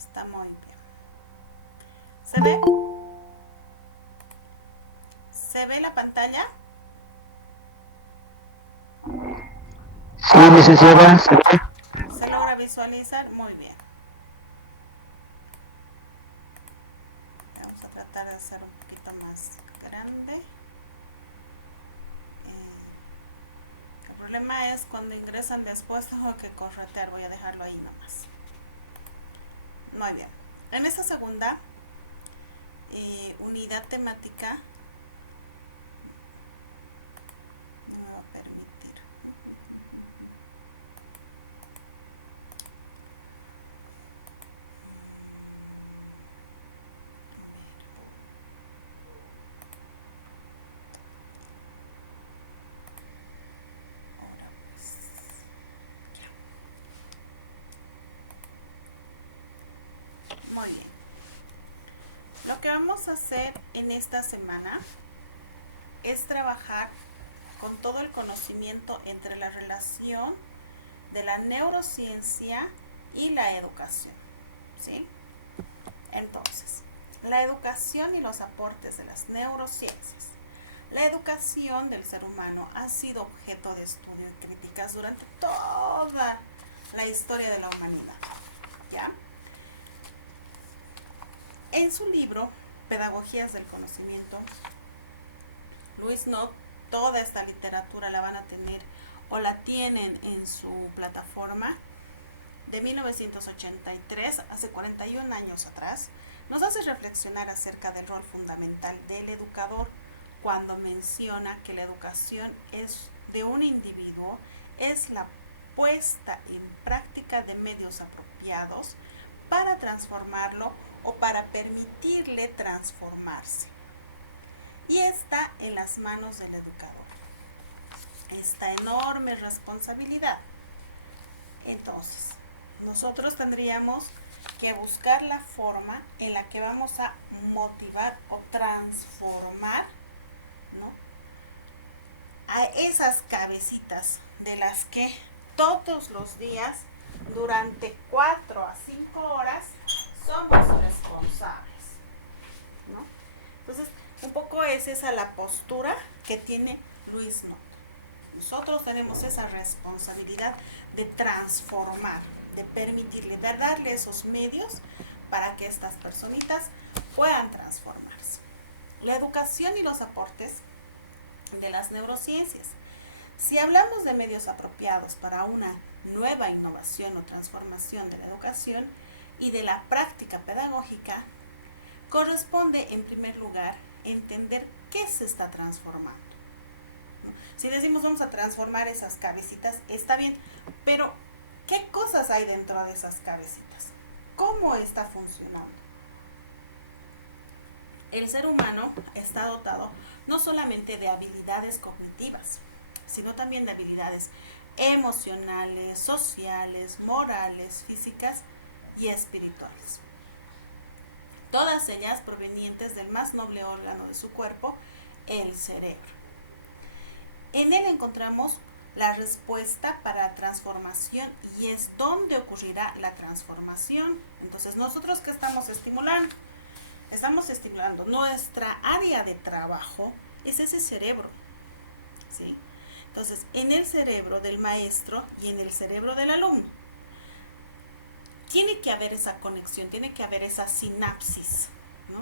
Está muy bien. ¿Se ve? ¿Se ve la pantalla? Sí, licenciada, se ve. ¿Se logra visualizar? Muy bien. Vamos a tratar de hacer un poquito más grande. El problema es cuando ingresan después tengo que corretear. Voy a dejarlo ahí nomás. Muy bien. En esta segunda unidad temática no me va a permitir. Ahora pues, ya. Muy bien. Lo que vamos a hacer en esta semana es trabajar con todo el conocimiento entre la relación de la neurociencia y la educación, ¿sí? Entonces, la educación y los aportes de las neurociencias. La educación del ser humano ha sido objeto de estudio y críticas durante toda la historia de la humanidad, ¿ya? En su libro, Pedagogías del Conocimiento, Louis Nott, toda esta literatura la van a tener o la tienen en su plataforma de 1983, hace 41 años atrás, nos hace reflexionar acerca del rol fundamental del educador cuando menciona que la educación es de un individuo, es la puesta en práctica de medios apropiados para transformarlo o para permitirle transformarse. Y está en las manos del educador. Esta enorme responsabilidad. Entonces, nosotros tendríamos que buscar la forma en la que vamos a motivar o transformar, ¿no?, a esas cabecitas de las que todos los días durante 4 a 5 horas somos responsables, ¿no? Entonces, un poco es esa la postura que tiene Louis Nott. Nosotros tenemos esa responsabilidad de transformar, de permitirle, de darle esos medios para que estas personitas puedan transformarse. La educación y los aportes de las neurociencias. Si hablamos de medios apropiados para una nueva innovación o transformación de la educación y de la práctica pedagógica, corresponde en primer lugar entender qué se está transformando. Si decimos vamos a transformar esas cabecitas, está bien, pero ¿qué cosas hay dentro de esas cabecitas? ¿Cómo está funcionando? El ser humano está dotado no solamente de habilidades cognitivas, sino también de habilidades emocionales, sociales, morales, físicas y espirituales. Todas ellas provenientes del más noble órgano de su cuerpo, el cerebro. En él encontramos la respuesta para la transformación y es donde ocurrirá la transformación. Entonces, ¿nosotros qué estamos estimulando? Estamos estimulando nuestra área de trabajo, es ese cerebro, ¿sí? Entonces, en el cerebro del maestro y en el cerebro del alumno, tiene que haber esa conexión, tiene que haber esa sinapsis, ¿no?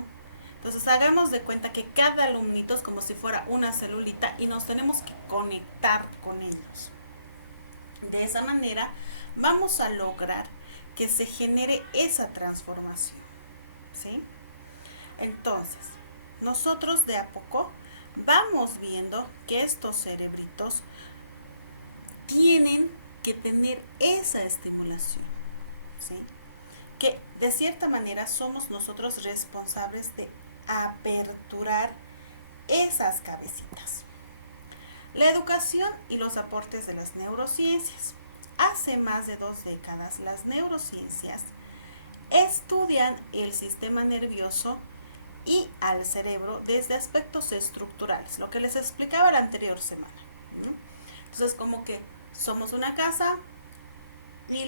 Entonces, hagamos de cuenta que cada alumnito es como si fuera una celulita y nos tenemos que conectar con ellos. De esa manera, vamos a lograr que se genere esa transformación, ¿sí? Entonces, nosotros de a poco vamos viendo que estos cerebritos tienen que tener esa estimulación, ¿sí? Que de cierta manera somos nosotros responsables de aperturar esas cabecitas. La educación y los aportes de las neurociencias. Hace más de 2 décadas, las neurociencias estudian el sistema nervioso y al cerebro desde aspectos estructurales, lo que les explicaba la anterior semana, ¿no? Entonces, como que somos una casa, Y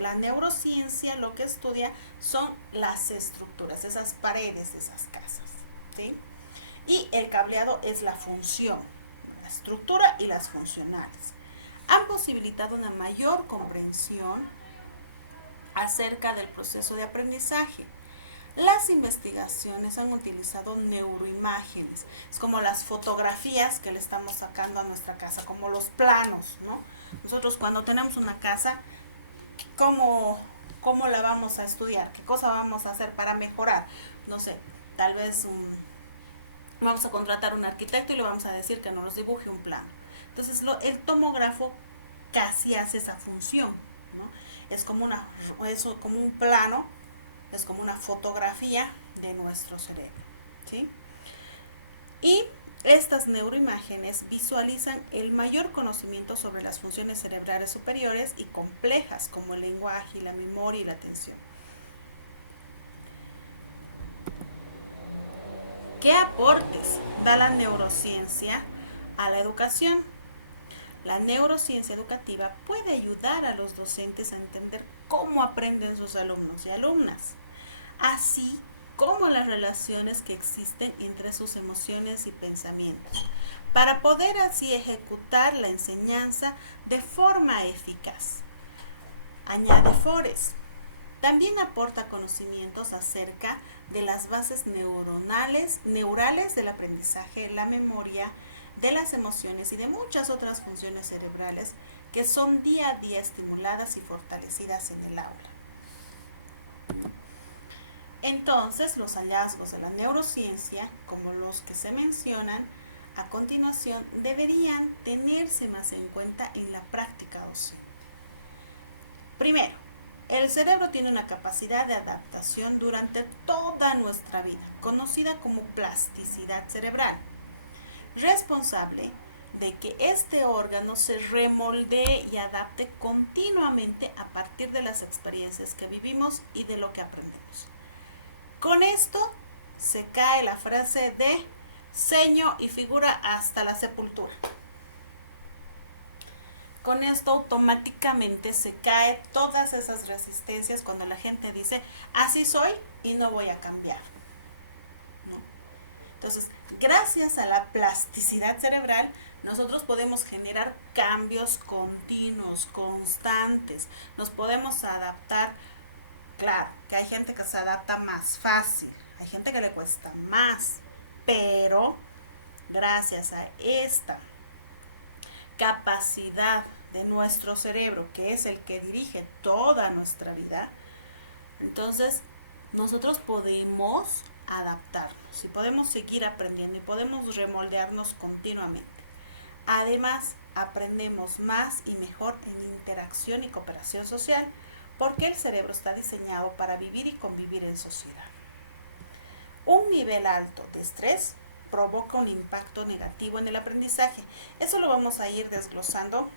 la neurociencia lo que estudia son las estructuras, esas paredes de esas casas, ¿sí? Y el cableado es la función, la estructura y las funcionales. Han posibilitado una mayor comprensión acerca del proceso de aprendizaje. Las investigaciones han utilizado neuroimágenes, es como las fotografías que le estamos sacando a nuestra casa, como los planos, ¿no? Nosotros cuando tenemos una casa, ¿cómo la vamos a estudiar? ¿Qué cosa vamos a hacer para mejorar? No sé, tal vez vamos a contratar un arquitecto y le vamos a decir que nos dibuje un plano. Entonces el tomógrafo casi hace esa función, ¿no? Es como un plano, es como una fotografía de nuestro cerebro, ¿sí? Y estas neuroimágenes visualizan el mayor conocimiento sobre las funciones cerebrales superiores y complejas, como el lenguaje, la memoria y la atención. ¿Qué aportes da la neurociencia a la educación? La neurociencia educativa puede ayudar a los docentes a entender cómo aprenden sus alumnos y alumnas, así como las relaciones que existen entre sus emociones y pensamientos, para poder así ejecutar la enseñanza de forma eficaz. Añade Forest. También aporta conocimientos acerca de las bases neurales del aprendizaje, la memoria, de las emociones y de muchas otras funciones cerebrales que son día a día estimuladas y fortalecidas en el aula. Entonces, los hallazgos de la neurociencia, como los que se mencionan a continuación, deberían tenerse más en cuenta en la práctica docente. Primero, el cerebro tiene una capacidad de adaptación durante toda nuestra vida, conocida como plasticidad cerebral, responsable de que este órgano se remoldee y adapte continuamente a partir de las experiencias que vivimos y de lo que aprendemos. Con esto se cae la frase de ceño y figura hasta la sepultura. Con esto automáticamente se caen todas esas resistencias cuando la gente dice, así soy y no voy a cambiar, ¿no? Entonces, gracias a la plasticidad cerebral, nosotros podemos generar cambios continuos, constantes. Nos podemos adaptar. Claro, que hay gente que se adapta más fácil, hay gente que le cuesta más, pero gracias a esta capacidad de nuestro cerebro, que es el que dirige toda nuestra vida, entonces nosotros podemos adaptarnos y podemos seguir aprendiendo y podemos remoldearnos continuamente. Además, aprendemos más y mejor en interacción y cooperación social, porque el cerebro está diseñado para vivir y convivir en sociedad. Un nivel alto de estrés provoca un impacto negativo en el aprendizaje. Eso lo vamos a ir desglosando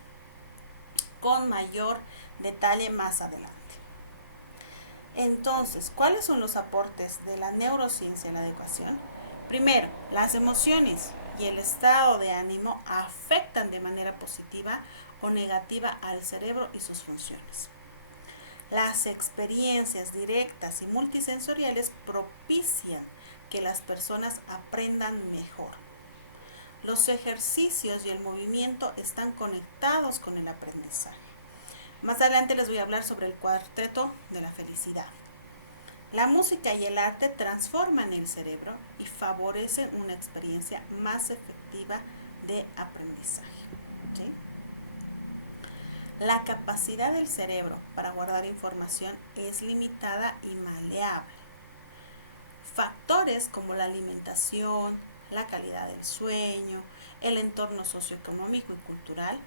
con mayor detalle más adelante. Entonces, ¿cuáles son los aportes de la neurociencia en la educación? Primero, las emociones y el estado de ánimo afectan de manera positiva o negativa al cerebro y sus funciones. Las experiencias directas y multisensoriales propician que las personas aprendan mejor. Los ejercicios y el movimiento están conectados con el aprendizaje. Más adelante les voy a hablar sobre el cuarteto de la felicidad. La música y el arte transforman el cerebro y favorecen una experiencia más efectiva de aprendizaje, ¿sí? La capacidad del cerebro para guardar información es limitada y maleable. Factores como la alimentación, la calidad del sueño, el entorno socioeconómico y cultural,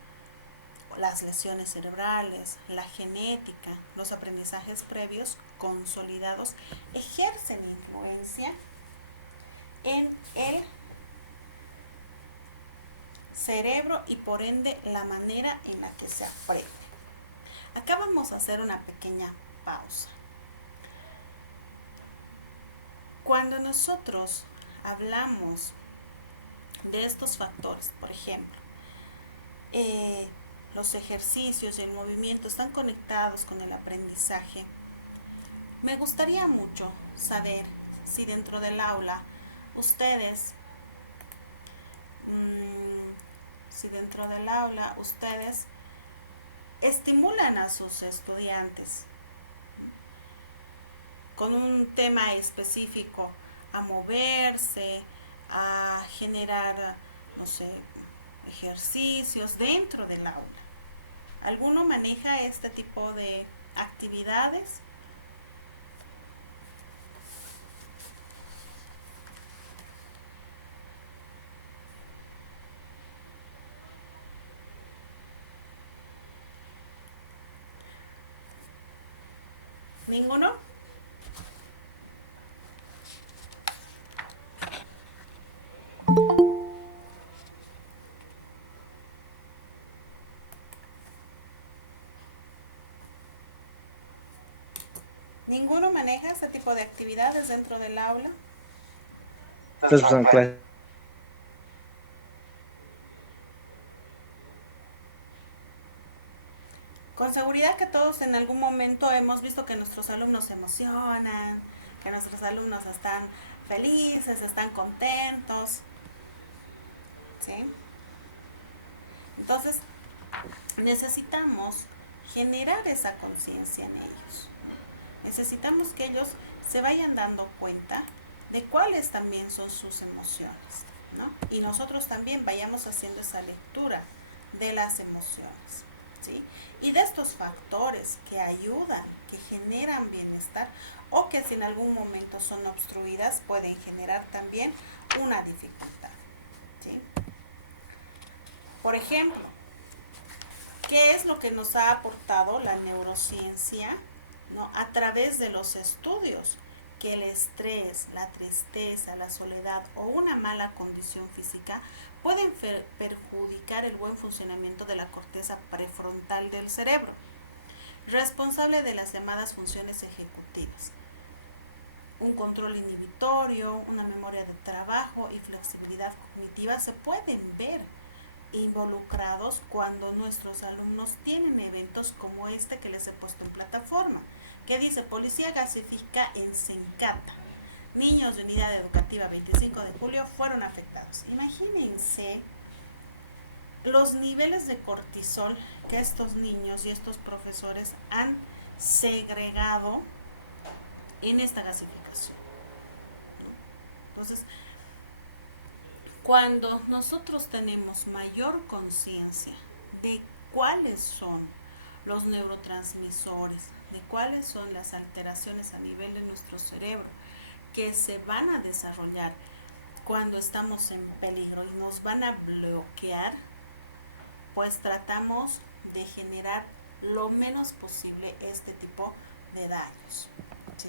las lesiones cerebrales, la genética, los aprendizajes previos consolidados ejercen influencia en el cerebro y por ende la manera en la que se aprende. Acá vamos a hacer una pequeña pausa. Cuando nosotros hablamos de estos factores, por ejemplo, los ejercicios y el movimiento están conectados con el aprendizaje. Me gustaría mucho saber si dentro del aula ustedes, si dentro del aula ustedes estimulan a sus estudiantes con un tema específico a moverse, a generar, no sé, ejercicios dentro del aula. ¿Alguno maneja este tipo de actividades? ¿Ninguno? ¿Ninguno maneja este tipo de actividades dentro del aula? Estas son clases. Con seguridad que todos en algún momento hemos visto que nuestros alumnos se emocionan, que nuestros alumnos están felices, están contentos, ¿sí? Entonces, necesitamos generar esa conciencia en ellos. Necesitamos que ellos se vayan dando cuenta de cuáles también son sus emociones, ¿no? Y nosotros también vayamos haciendo esa lectura de las emociones, ¿sí? Y de estos factores que ayudan, que generan bienestar o que si en algún momento son obstruidas pueden generar también una dificultad, ¿sí? Por ejemplo, ¿qué es lo que nos ha aportado la neurociencia, ¿no? A través de los estudios? Que el estrés, la tristeza, la soledad o una mala condición física pueden perjudicar el buen funcionamiento de la corteza prefrontal del cerebro, responsable de las llamadas funciones ejecutivas. Un control inhibitorio, una memoria de trabajo y flexibilidad cognitiva se pueden ver involucrados cuando nuestros alumnos tienen eventos como este que les he puesto en plataforma, que dice Policía Gasifica en Sencata. Niños de Unidad Educativa 25 de julio fueron afectados. Imagínense los niveles de cortisol que estos niños y estos profesores han segregado en esta gasificación. Entonces, cuando nosotros tenemos mayor conciencia de cuáles son los neurotransmisores, de cuáles son las alteraciones a nivel de nuestro cerebro que se van a desarrollar cuando estamos en peligro y nos van a bloquear, pues tratamos de generar lo menos posible este tipo de daños, ¿sí?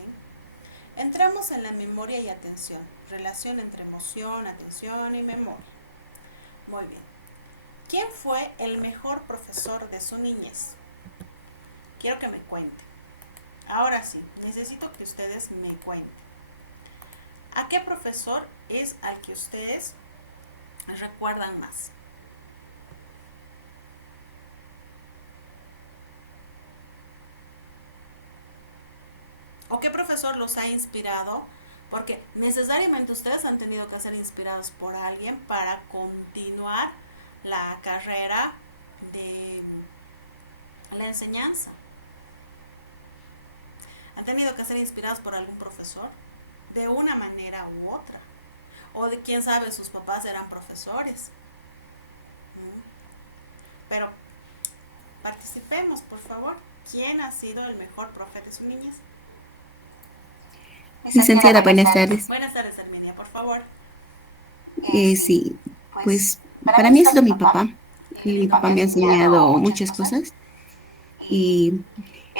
Entramos en la memoria y atención, relación entre emoción, atención y memoria. Muy bien. ¿Quién fue el mejor profesor de su niñez? Quiero que me cuenten. Ahora sí, necesito que ustedes me cuenten. ¿A qué profesor es al que ustedes recuerdan más? ¿O qué profesor los ha inspirado? Porque necesariamente ustedes han tenido que ser inspirados por alguien para continuar la carrera de la enseñanza. Han tenido que ser inspirados por algún profesor, de una manera u otra. O de quién sabe, sus papás eran profesores. Pero participemos, por favor. ¿Quién ha sido el mejor profe de su niñez? Licenciada, buenas tardes. Buenas tardes, Herminia, por favor. Sí, pues para mí ha sido mi papá. Mi papá me ha enseñado muchas cosas y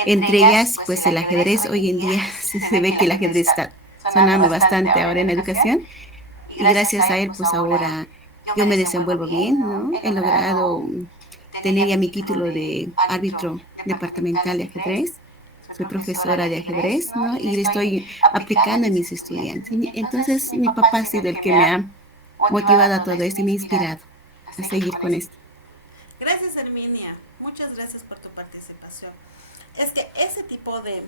entre ellas, pues el ajedrez. Hoy en día se ve que el ajedrez está sonando bastante ahora en la educación y gracias a él, pues ahora yo me desenvuelvo bien, ¿no? He logrado tener ya mi título de árbitro departamental de ajedrez. Soy profesora de ajedrez, ¿no? Y le estoy aplicando a mis estudiantes. Entonces, mi papá ha sido el que me ha motivado a todo esto y me ha inspirado a seguir con esto. Gracias, Herminia. muchas gracias por tu participación. Es que ese tipo de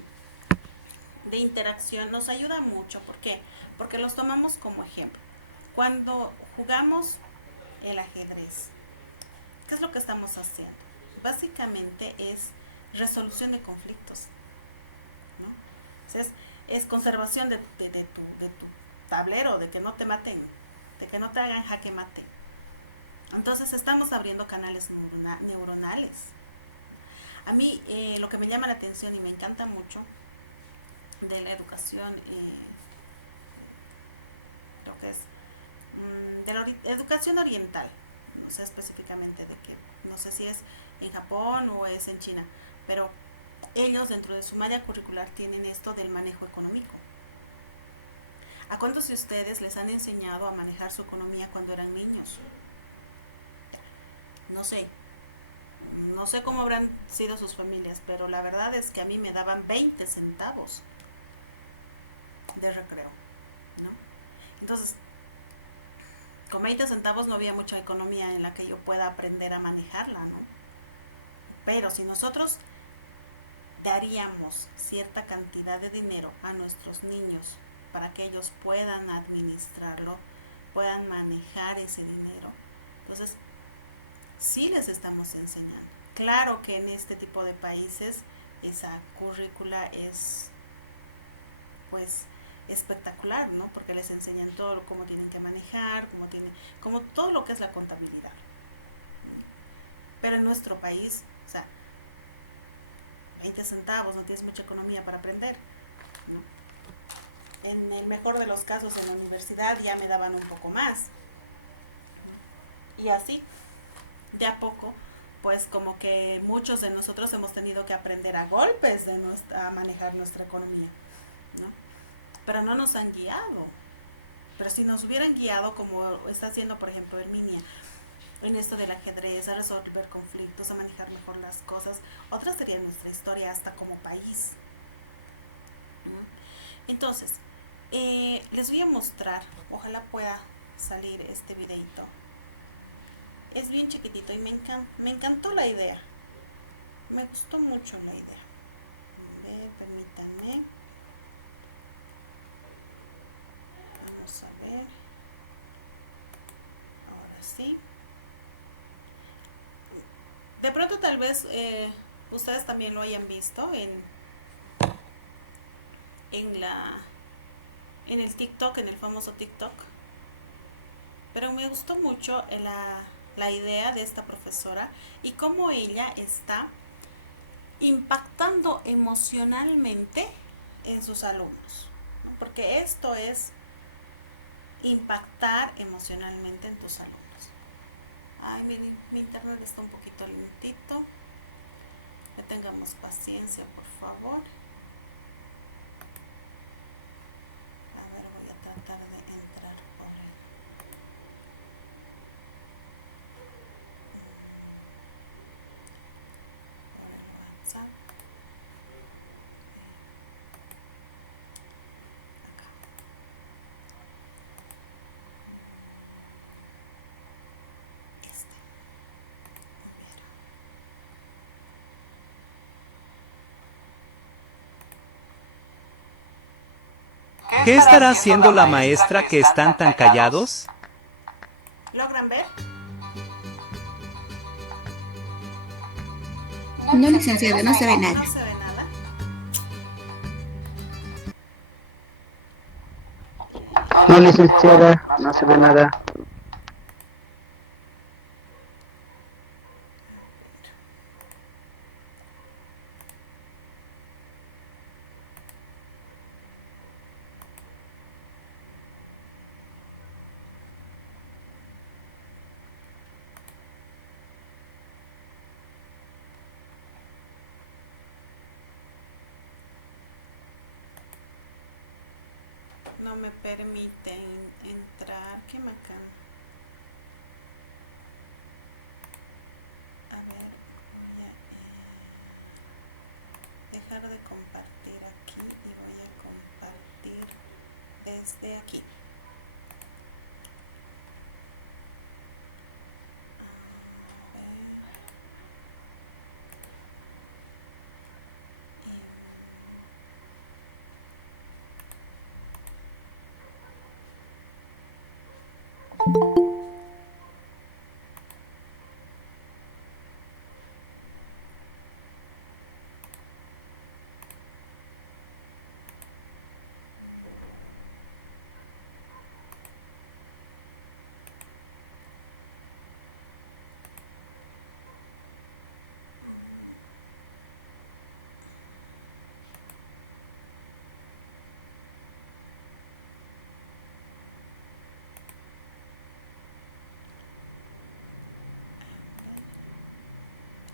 interacción nos ayuda mucho. ¿Por qué? Porque los tomamos como ejemplo. Cuando jugamos el ajedrez, ¿qué es lo que estamos haciendo? Básicamente es resolución de conflictos, ¿no? Entonces, es conservación de tu tablero, de que no te maten, de que no te hagan jaque mate. Entonces estamos abriendo canales neuronales. A mí lo que me llama la atención y me encanta mucho de la educación, lo que es de la educación oriental, no sé específicamente de qué, no sé si es en Japón o es en China, pero ellos dentro de su malla curricular tienen esto del manejo económico. ¿A cuántos de ustedes les han enseñado a manejar su economía cuando eran niños? No sé, no sé cómo habrán sido sus familias, pero la verdad es que a mí me daban 20 centavos de recreo, ¿no? Entonces, con 20 centavos no había mucha economía en la que yo pueda aprender a manejarla, ¿no? Pero si nosotros daríamos cierta cantidad de dinero a nuestros niños para que ellos puedan administrarlo, puedan manejar ese dinero, entonces sí les estamos enseñando. Claro que en este tipo de países esa currícula es pues espectacular, ¿no? Porque les enseñan todo cómo tienen que manejar, como todo lo que es la contabilidad. Pero en nuestro país, o sea, 20 centavos, no tienes mucha economía para aprender, ¿no? En el mejor de los casos en la universidad ya me daban un poco más. Y así, de a poco, pues como que muchos de nosotros hemos tenido que aprender a golpes a manejar nuestra economía, ¿no? Pero no nos han guiado. Pero si nos hubieran guiado como está haciendo, por ejemplo, Herminia, en esto del ajedrez, a resolver conflictos, a manejar mejor las cosas, otra sería nuestra historia hasta como país, ¿no? Entonces, les voy a mostrar, ojalá pueda salir este videito. Es bien chiquitito y me encantó la idea. Me gustó mucho la idea. A ver, permítanme. Vamos a ver. Ahora sí. De pronto tal vez ustedes también lo hayan visto en el TikTok, en el famoso TikTok. Pero me gustó mucho la idea de esta profesora y cómo ella está impactando emocionalmente en sus alumnos, ¿no? Porque esto es impactar emocionalmente en tus alumnos. Ay, mi internet está un poquito lentito. Que tengamos paciencia, por favor. A ver, voy a tratar de entrar por el WhatsApp. Acá. Este. ¿Qué estará haciendo la maestra que están tan callados? ¿Logran ver? No, licenciada, no se ve nada. No se ve nada. No, licenciada, no se ve nada. No me permiten entrar. ¿Qué me acá? A ver, voy a dejar de compartir aquí y voy a compartir desde aquí. A ver.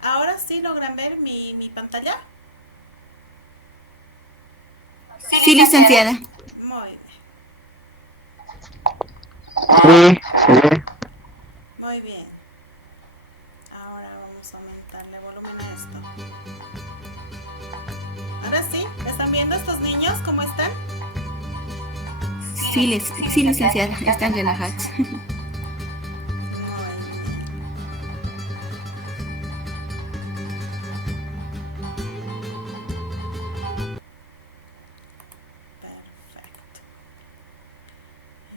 Ahora sí logran ver mi pantalla. Sí, licenciada. Muy bien, Sí, se ve. muy bien. Ahora vamos a aumentarle volumen a esto. Ahora sí, ¿están viendo estos niños cómo están? Sí, licenciada, están relajados. Muy bien. Perfecto.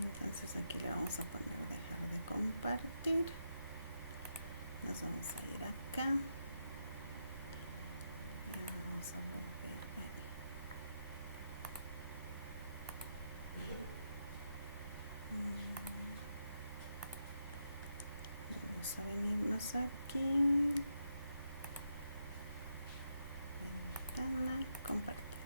Entonces aquí le vamos a poner dejar de compartir. Nos vamos a ir acá. Y vamos a volver. Vamos a venirnos aquí. Ventana, compartir.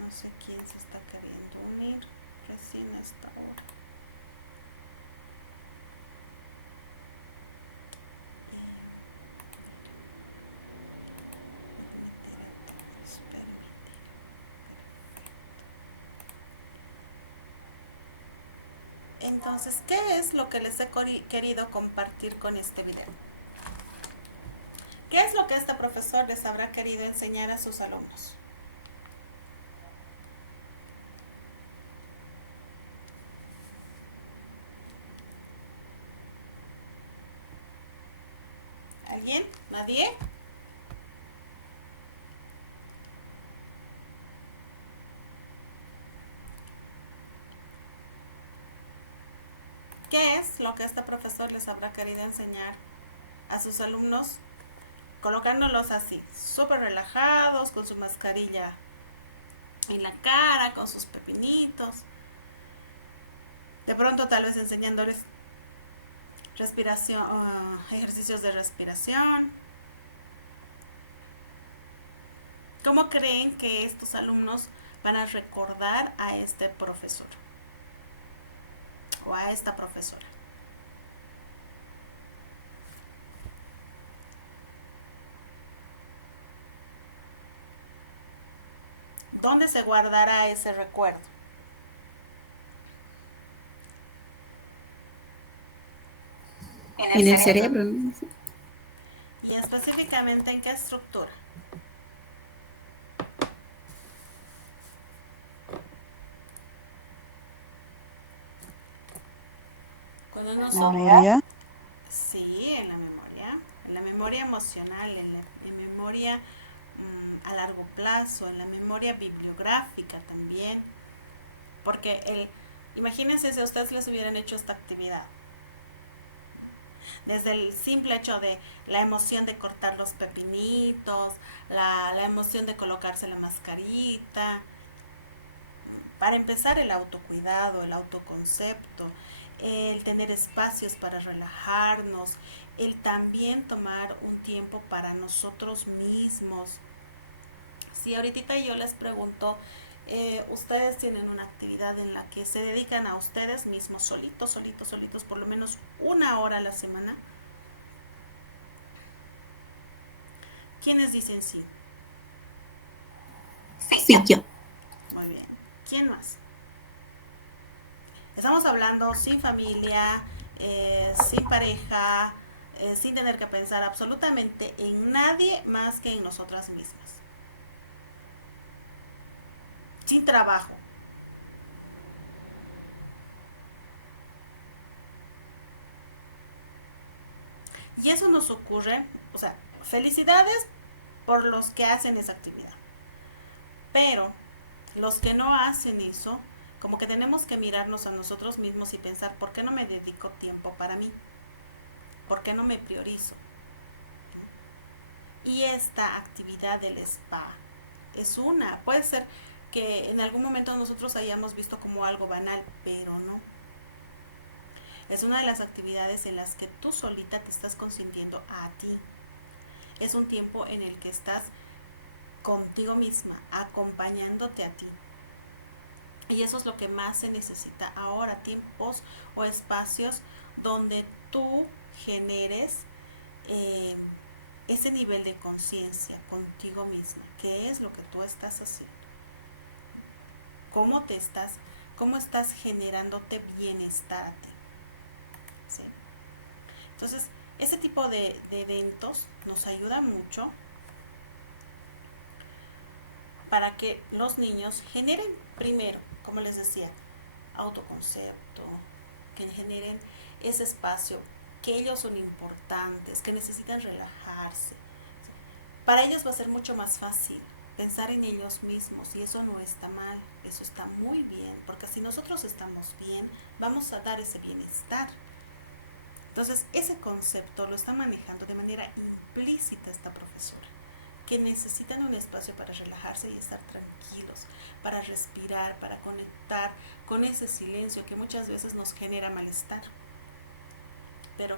No sé quién se está queriendo unir recién a esta hora. Entonces, ¿qué es lo que les he querido compartir con este video? ¿Qué es lo que este profesor les habrá querido enseñar a sus alumnos? ¿Alguien? ¿Nadie? ¿Qué es lo que este profesor les habrá querido enseñar a sus alumnos? Colocándolos así, súper relajados, con su mascarilla en la cara, con sus pepinitos. De pronto tal vez enseñándoles respiración, ejercicios de respiración. ¿Cómo creen que estos alumnos van a recordar a este profesor o a esta profesora? ¿Dónde se guardará ese recuerdo? En el cerebro, ¿no? Y específicamente en qué estructura. Cuando nosotros, ¿Memoria? sí, en la memoria emocional, en memoria a largo plazo, en la memoria bibliográfica también, porque imagínense si a ustedes les hubieran hecho esta actividad, desde el simple hecho de la emoción de cortar los pepinitos, la emoción de colocarse la mascarita. Para empezar, el autocuidado, el autoconcepto, el tener espacios para relajarnos, el también tomar un tiempo para nosotros mismos. Si ahorita yo les pregunto, ustedes tienen una actividad en la que se dedican a ustedes mismos, solitos, por lo menos 1 hora a la semana. ¿Quiénes dicen sí? Sí, yo. Muy bien. ¿Quién más? Estamos hablando sin familia, sin pareja, sin tener que pensar absolutamente en nadie más que en nosotras mismas. Sin trabajo. Y eso nos ocurre, o sea, felicidades por los que hacen esa actividad. Pero Los que no hacen eso, como que tenemos que mirarnos a nosotros mismos y pensar, ¿por qué no me dedico tiempo para mí? ¿Por qué no me priorizo? Y esta actividad del spa es una, puede ser que en algún momento nosotros hayamos visto como algo banal, pero no. Es una de las actividades en las que tú solita te estás consintiendo a ti. Es un tiempo en el que estás contigo misma, acompañándote a ti. Y eso es lo que más se necesita ahora, tiempos o espacios donde tú generes ese nivel de conciencia contigo misma. ¿Qué es lo que tú estás haciendo? ¿Cómo estás generándote bienestar a ti? ¿Sí? Entonces, ese tipo de eventos nos ayuda mucho para que los niños generen primero, como les decía, autoconcepto, que generen ese espacio, que ellos son importantes, que necesitan relajarse. Para ellos va a ser mucho más fácil pensar en ellos mismos y eso no está mal, eso está muy bien, porque si nosotros estamos bien, vamos a dar ese bienestar. Entonces, ese concepto lo está manejando de manera implícita esta profesora, que necesitan un espacio para relajarse y estar tranquilos, para respirar, para conectar con ese silencio que muchas veces nos genera malestar. Pero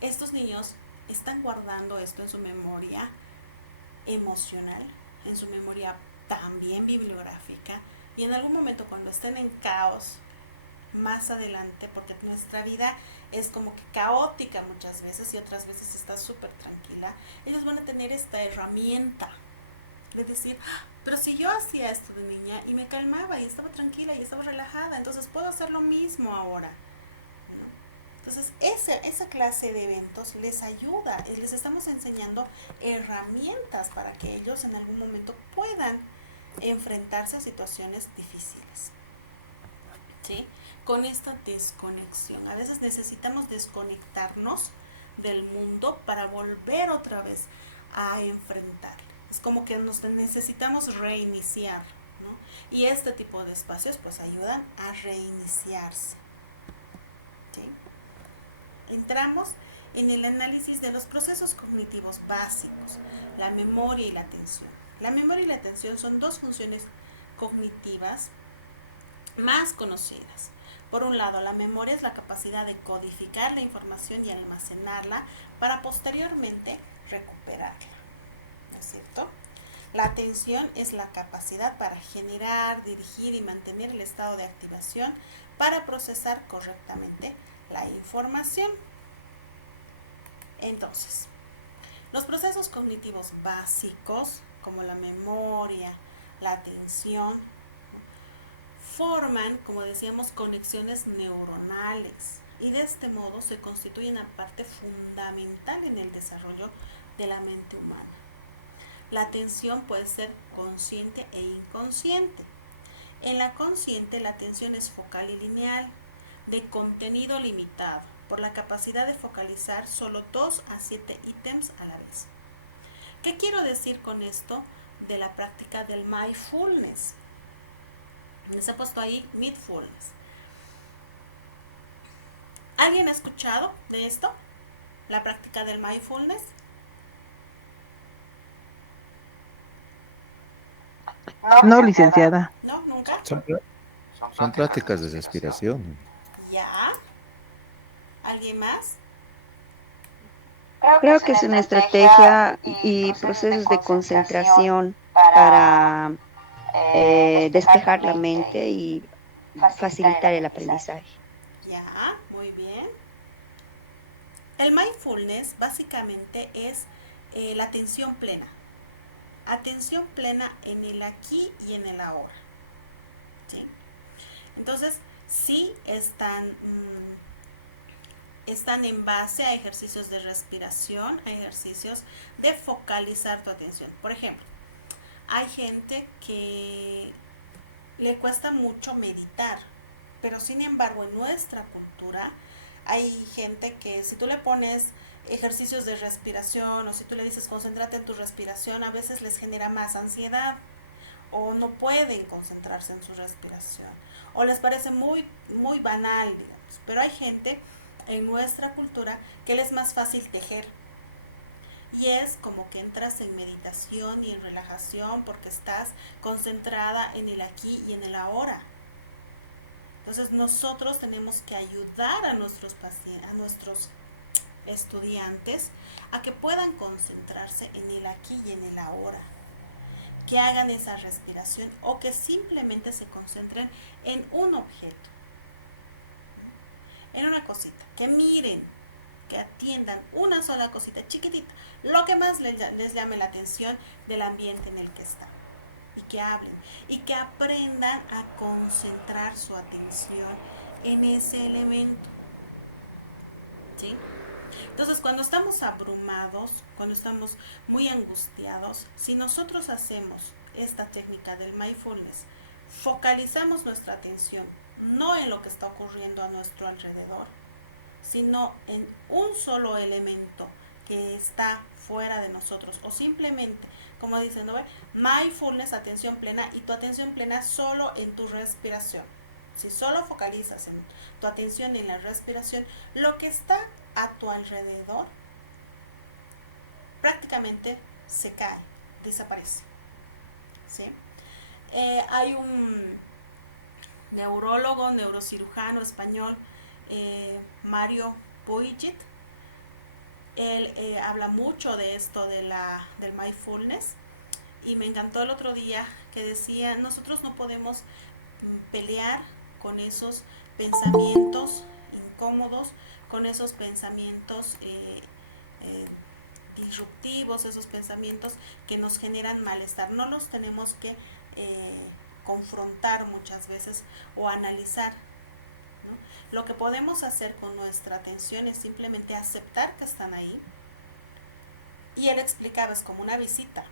estos niños están guardando esto en su memoria emocional, en su memoria también bibliográfica, y en algún momento cuando estén en caos más adelante, porque nuestra vida es como que caótica muchas veces y otras veces está súper tranquila, ellos van a tener esta herramienta de decir, pero si yo hacía esto de niña y me calmaba y estaba tranquila y estaba relajada, entonces puedo hacer lo mismo ahora. Entonces, esa clase de eventos les ayuda, les estamos enseñando herramientas para que ellos en algún momento puedan enfrentarse a situaciones difíciles. ¿Sí? Con esta desconexión. A veces necesitamos desconectarnos del mundo para volver otra vez a enfrentar. Es como que nos necesitamos reiniciar, ¿no? Y este tipo de espacios pues ayudan a reiniciarse. ¿Sí? Entramos en el análisis de los procesos cognitivos básicos, la memoria y la atención. La memoria y la atención son dos funciones cognitivas más conocidas. Por un lado, la memoria es la capacidad de codificar la información y almacenarla para posteriormente recuperarla, ¿no es cierto? La atención es la capacidad para generar, dirigir y mantener el estado de activación para procesar correctamente la información. Entonces, los procesos cognitivos básicos, como la memoria, la atención, forman, como decíamos, conexiones neuronales y de este modo se constituyen una parte fundamental en el desarrollo de la mente humana. La atención puede ser consciente e inconsciente. En la consciente, la atención es focal y lineal, de contenido limitado, por la capacidad de focalizar solo 2 a 7 ítems a la vez. ¿Qué quiero decir con esto de la práctica del mindfulness? Les he puesto ahí mindfulness. ¿Alguien ha escuchado de esto? La práctica del mindfulness. No, licenciada. ¿No? ¿Nunca? Son prácticas de respiración. ¿Ya? ¿Alguien más? Creo que es una estrategia y procesos de concentración para despejar la mente y facilitar el aprendizaje. Ya, muy bien. El mindfulness básicamente es la atención plena. Atención plena en el aquí y en el ahora. ¿Sí? Entonces, sí están en base a ejercicios de respiración, a ejercicios de focalizar tu atención. Por ejemplo, hay gente que le cuesta mucho meditar, pero sin embargo en nuestra cultura hay gente que si tú le pones ejercicios de respiración o si tú le dices concéntrate en tu respiración, a veces les genera más ansiedad o no pueden concentrarse en su respiración, o les parece muy, muy banal, digamos. Pero hay gente en nuestra cultura que les es más fácil tejer. Y es como que entras en meditación y en relajación porque estás concentrada en el aquí y en el ahora. Entonces nosotros tenemos que ayudar a nuestros pacientes, a nuestros estudiantes a que puedan concentrarse en el aquí y en el ahora, que hagan esa respiración o que simplemente se concentren en un objeto, en una cosita, que miren, que atiendan una sola cosita chiquitita, lo que más les llame la atención del ambiente en el que están, y que hablen y que aprendan a concentrar su atención en ese elemento, ¿sí? Entonces, cuando estamos abrumados, cuando estamos muy angustiados, si nosotros hacemos esta técnica del mindfulness, focalizamos nuestra atención no en lo que está ocurriendo a nuestro alrededor, sino en un solo elemento que está fuera de nosotros, o simplemente, como dicen, ¿no? Mindfulness, atención plena, y tu atención plena solo en tu respiración. Si solo focalizas en tu atención en la respiración, lo que está a tu alrededor prácticamente se cae, desaparece, ¿sí? Hay un neurólogo, neurocirujano español, Mario Puigit. Él habla mucho de esto del mindfulness, y me encantó el otro día que decía, nosotros no podemos pelear con esos pensamientos incómodos, con esos pensamientos disruptivos, esos pensamientos que nos generan malestar. No los tenemos que confrontar muchas veces o analizar, ¿no? Lo que podemos hacer con nuestra atención es simplemente aceptar que están ahí. Y él explicaba, es como una visita.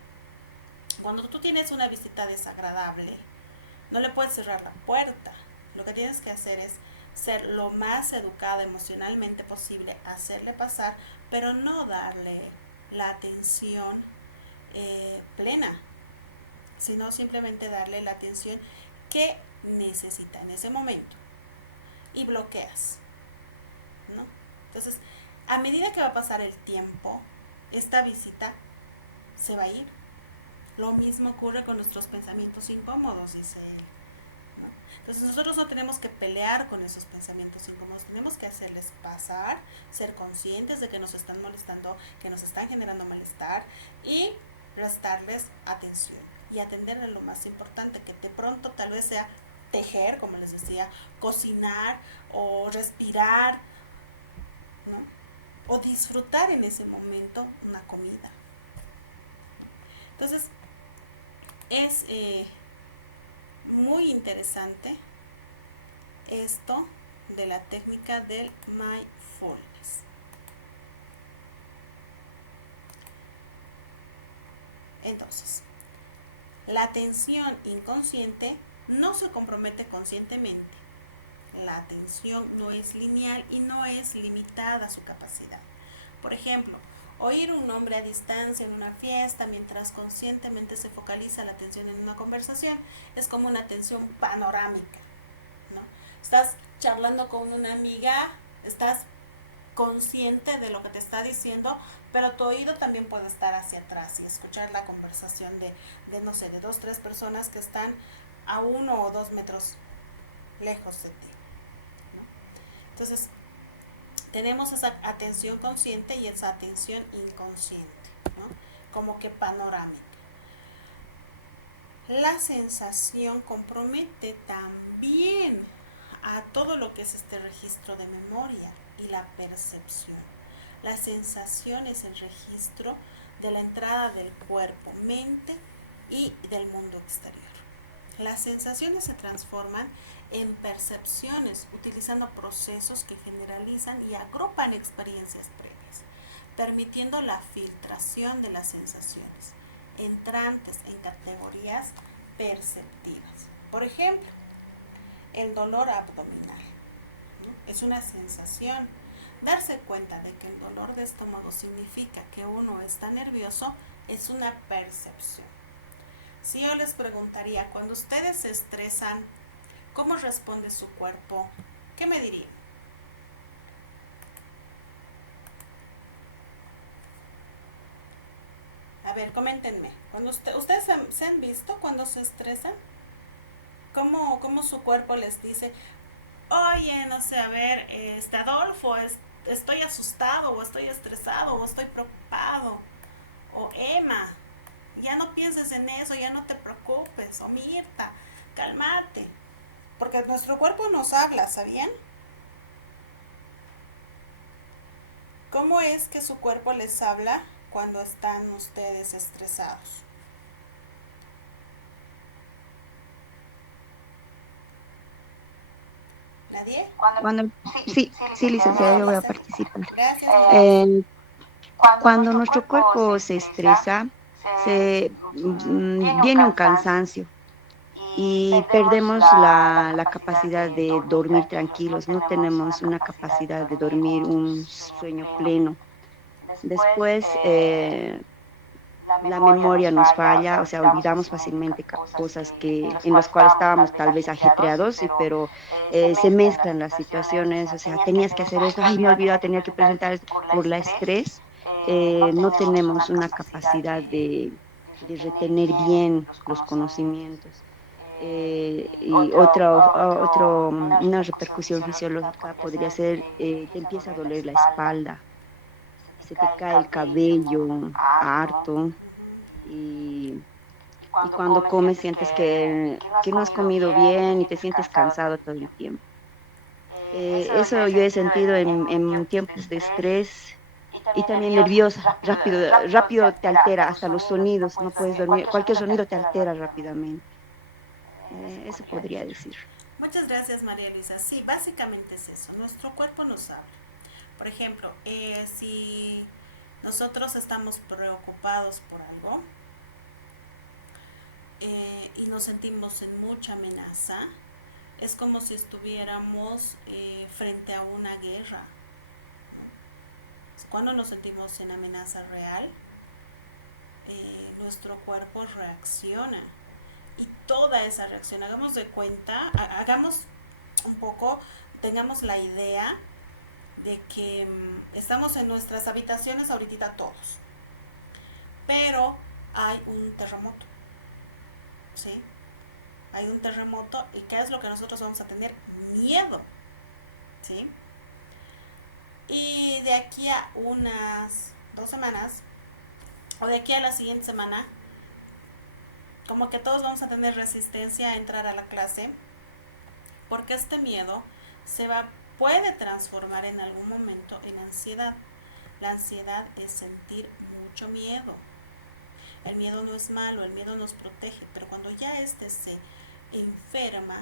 Cuando tú tienes una visita desagradable, no le puedes cerrar la puerta. Lo que tienes que hacer es ser lo más educada emocionalmente posible, hacerle pasar, pero no darle la atención plena, sino simplemente darle la atención que necesita en ese momento, y bloqueas, ¿no? Entonces, a medida que va a pasar el tiempo, esta visita se va a ir. Lo mismo ocurre con nuestros pensamientos incómodos, dice él, ¿no? Entonces nosotros no tenemos que pelear con esos pensamientos incómodos, tenemos que hacerles pasar, ser conscientes de que nos están molestando, que nos están generando malestar, y prestarles atención y atender a lo más importante, que de pronto tal vez sea tejer, como les decía, cocinar o respirar, ¿no? O disfrutar en ese momento una comida. Entonces, es muy interesante esto de la técnica del mindfulness. Entonces, la atención inconsciente no se compromete conscientemente. La atención no es lineal y no es limitada a su capacidad. Por ejemplo, oír un nombre a distancia en una fiesta mientras conscientemente se focaliza la atención en una conversación es como una atención panorámica, ¿no? Estás charlando con una amiga, estás consciente de lo que te está diciendo, pero tu oído también puede estar hacia atrás y escuchar la conversación de no sé, de 2, 3 personas que están a 1 o 2 metros lejos de ti, ¿no? Entonces, tenemos esa atención consciente y esa atención inconsciente, ¿no? Como que panorámica. La sensación compromete también a todo lo que es este registro de memoria y la percepción. La sensación es el registro de la entrada del cuerpo, mente y del mundo exterior. Las sensaciones se transforman en percepciones utilizando procesos que generalizan y agrupan experiencias previas, permitiendo la filtración de las sensaciones entrantes en categorías perceptivas. Por ejemplo, el dolor abdominal, ¿no? Es una sensación. Darse cuenta de que el dolor de estómago significa que uno está nervioso es una percepción. Si yo les preguntaría, cuando ustedes se estresan, ¿cómo responde su cuerpo? ¿Qué me dirían? A ver, coméntenme. Cuando ustedes se han visto cuando se estresan, ¿cómo su cuerpo les dice, oye, no sé, a ver, Adolfo, estoy asustado, o estoy estresado, o estoy preocupado, o Emma, ya no pienses en eso, ya no te preocupes, o Mirta, cálmate, porque nuestro cuerpo nos habla, ¿sabían? ¿Cómo es que su cuerpo les habla cuando están ustedes estresados? ¿Nadie? Cuando, sí, licenciada, yo voy a participar. Gracias. Eh, Cuando nuestro cuerpo se estresa, viene un cansancio y perdemos la capacidad de dormir tranquilos, no tenemos una capacidad de dormir un sueño pleno. Después, la memoria nos falla, o sea, olvidamos fácilmente cosas en las cuales estábamos tal vez ajetreados, pero se mezclan las situaciones, o sea, tenías que hacer esto, ay, me olvidé, tenía que presentar esto. Por la estrés, no tenemos una capacidad de retener bien los conocimientos. Y una repercusión fisiológica podría ser, te empieza a doler la espalda, se te cae el cabello harto y, y cuando comes sientes que no has comido bien y te sientes cansado todo el tiempo. Eso yo he sentido en tiempos de estrés y también nerviosa, rápido te altera, hasta los sonidos, no puedes dormir, cualquier sonido te altera rápidamente. Eso podría decir. Muchas gracias, María Luisa. Sí, básicamente es eso. Nuestro cuerpo nos habla. Por ejemplo, si nosotros estamos preocupados por algo y nos sentimos en mucha amenaza, es como si estuviéramos frente a una guerra, ¿no? Cuando nos sentimos en amenaza real, nuestro cuerpo reacciona. Y toda esa reacción, hagamos de cuenta, hagamos un poco, tengamos la idea de que estamos en nuestras habitaciones ahorita todos, pero hay un terremoto, ¿sí? Hay un terremoto y ¿qué es lo que nosotros vamos a tener? Miedo, ¿sí? Y de aquí a unas 2 semanas, o de aquí a la siguiente semana, como que todos vamos a tener resistencia a entrar a la clase, porque este miedo puede transformar en algún momento en ansiedad. La ansiedad es sentir mucho miedo. El miedo no es malo, el miedo nos protege, pero cuando ya se enferma,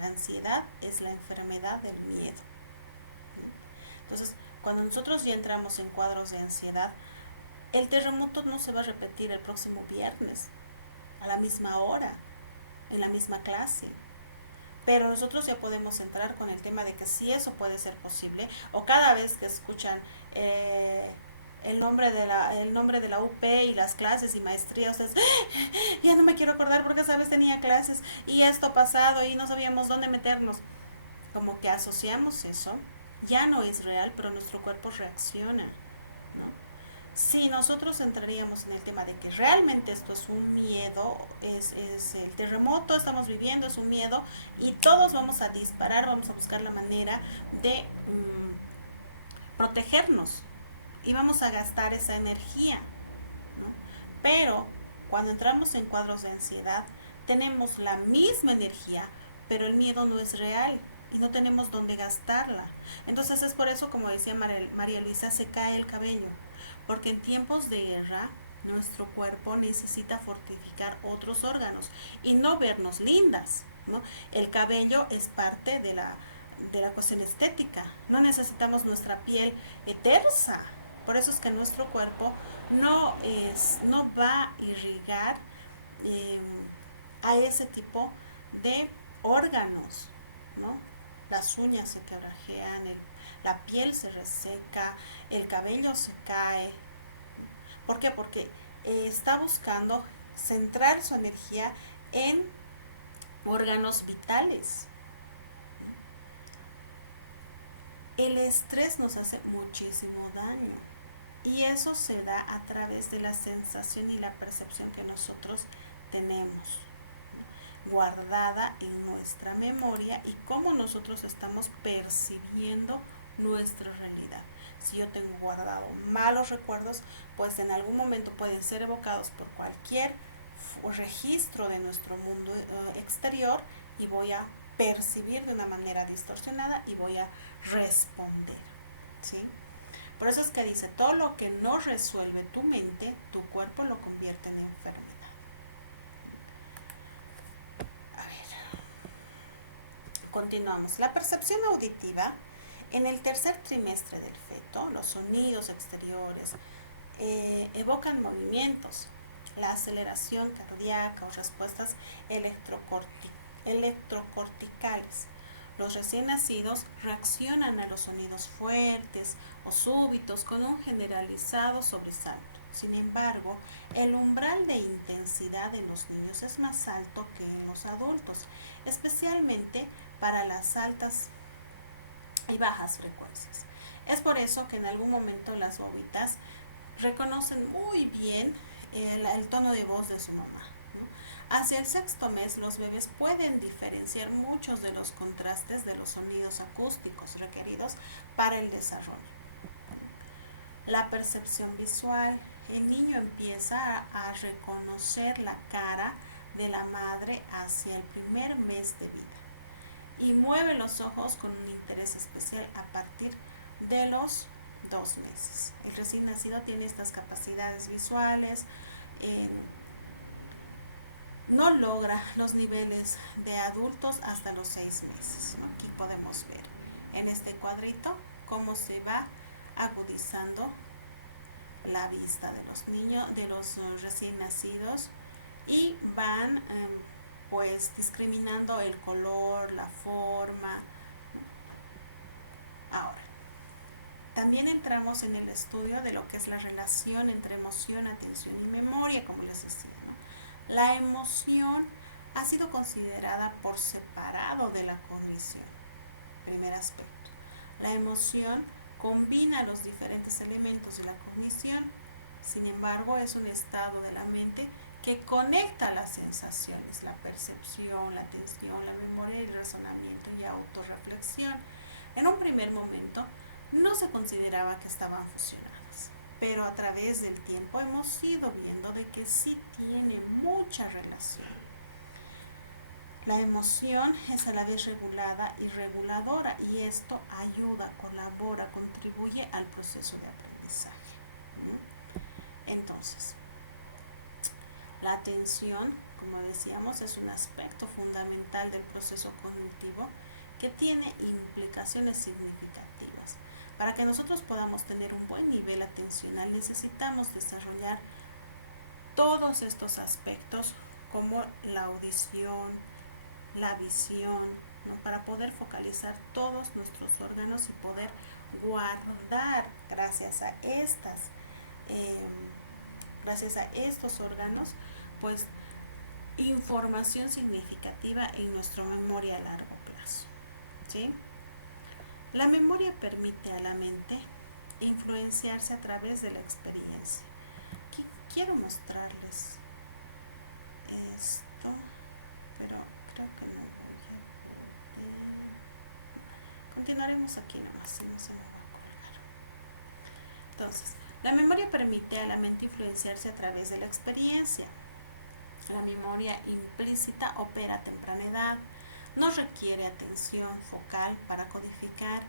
la ansiedad es la enfermedad del miedo. Entonces, cuando nosotros ya entramos en cuadros de ansiedad, el terremoto no se va a repetir el próximo viernes, a la misma hora, en la misma clase. Pero nosotros ya podemos entrar con el tema de que sí eso puede ser posible, o cada vez que escuchan el nombre de la UP y las clases y maestrías, ustedes, ya no me quiero acordar porque esa vez tenía clases y esto ha pasado y no sabíamos dónde meternos. Como que asociamos eso, ya no es real, pero nuestro cuerpo reacciona. Si nosotros entraríamos en el tema de que realmente esto es un miedo, es el terremoto, estamos viviendo, es un miedo, y todos vamos a disparar, vamos a buscar la manera de protegernos, y vamos a gastar esa energía, ¿no? Pero cuando entramos en cuadros de ansiedad, tenemos la misma energía, pero el miedo no es real, y no tenemos dónde gastarla. Entonces es por eso, como decía María Luisa, se cae el cabello. Porque en tiempos de guerra, nuestro cuerpo necesita fortificar otros órganos y no vernos lindas, ¿no? El cabello es parte de la cuestión estética. No necesitamos nuestra piel tersa. Por eso es que nuestro cuerpo no va a irrigar a ese tipo de órganos, ¿no? Las uñas se quebrajean, la piel se reseca, el cabello se cae. ¿Por qué? Porque está buscando centrar su energía en órganos vitales. El estrés nos hace muchísimo daño y eso se da a través de la sensación y la percepción que nosotros tenemos guardada en nuestra memoria y cómo nosotros estamos percibiendo nuestra realidad. Si yo tengo guardado malos recuerdos, pues en algún momento pueden ser evocados por cualquier registro de nuestro mundo exterior y voy a percibir de una manera distorsionada y voy a responder, ¿sí? Por eso es que dice, todo lo que no resuelve tu mente, tu cuerpo lo convierte en enfermedad. A ver, continuamos. La percepción auditiva, en el tercer trimestre del feto, los sonidos exteriores evocan movimientos, la aceleración cardíaca o respuestas electrocorticales. Los recién nacidos reaccionan a los sonidos fuertes o súbitos con un generalizado sobresalto. Sin embargo, el umbral de intensidad en los niños es más alto que en los adultos, especialmente para las altas y bajas frecuencias. Es por eso que en algún momento las bobitas reconocen muy bien el tono de voz de su mamá. Hacia el sexto mes, los bebés pueden diferenciar muchos de los contrastes de los sonidos acústicos requeridos para el desarrollo. La percepción visual. El niño empieza a reconocer la cara de la madre hacia el primer mes de vida y mueve los ojos con un interés especial a partir de los 2 meses. El recién nacido tiene estas capacidades visuales, no logra los niveles de adultos hasta los 6 meses. Aquí podemos ver en este cuadrito cómo se va agudizando la vista de los niños, de los recién nacidos, y van pues discriminando el color, la forma. Ahora, también entramos en el estudio de lo que es la relación entre emoción, atención y memoria, como les decía. La emoción ha sido considerada por separado de la cognición. Primer aspecto. La emoción combina los diferentes elementos de la cognición. Sin embargo, es un estado de la mente que conecta las sensaciones, la percepción, la atención, la memoria, el razonamiento y autorreflexión. En un primer momento no se consideraba que estaban fusionadas, pero a través del tiempo hemos ido viendo de que sí tiene mucha relación. La emoción es a la vez regulada y reguladora, y esto ayuda, colabora, contribuye al proceso de aprendizaje. Entonces, la atención, como decíamos, es un aspecto fundamental del proceso cognitivo que tiene implicaciones significativas. Para que nosotros podamos tener un buen nivel atencional, necesitamos desarrollar todos estos aspectos como la audición, la visión, ¿no? Para poder focalizar todos nuestros órganos y poder guardar gracias a estos órganos, pues información significativa en nuestra memoria a largo plazo, ¿sí? La memoria permite a la mente influenciarse a través de la experiencia. Quiero mostrarles esto, pero creo que no voy a poder. Continuaremos aquí nomás, si no se me va a colgar. Entonces, la memoria permite a la mente influenciarse a través de la experiencia. La memoria implícita opera a temprana edad, no requiere atención focal para codificar,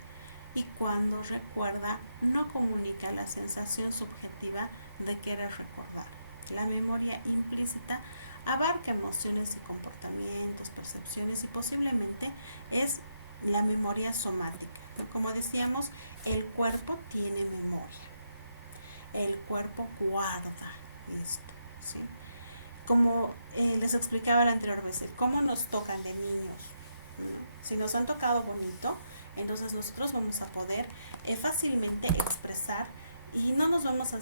y cuando recuerda no comunica la sensación subjetiva de querer recordar. La memoria implícita abarca emociones y comportamientos, percepciones, y posiblemente es la memoria somática. Pero como decíamos, el cuerpo tiene memoria. El cuerpo guarda esto, ¿sí? Como les explicaba la anterior vez, cómo nos tocan de niños. Si nos han tocado bonito, entonces nosotros vamos a poder fácilmente expresar y no nos vamos a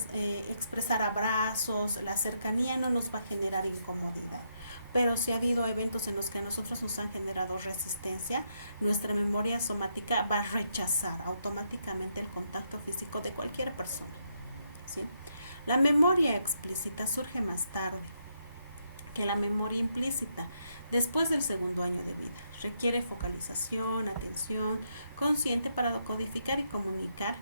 expresar abrazos, la cercanía no nos va a generar incomodidad. Pero si ha habido eventos en los que a nosotros nos han generado resistencia, nuestra memoria somática va a rechazar automáticamente el contacto físico de cualquier persona, ¿sí? La memoria explícita surge más tarde que la memoria implícita, después del segundo año de vida. Requiere focalización, atención consciente para codificar y comunicar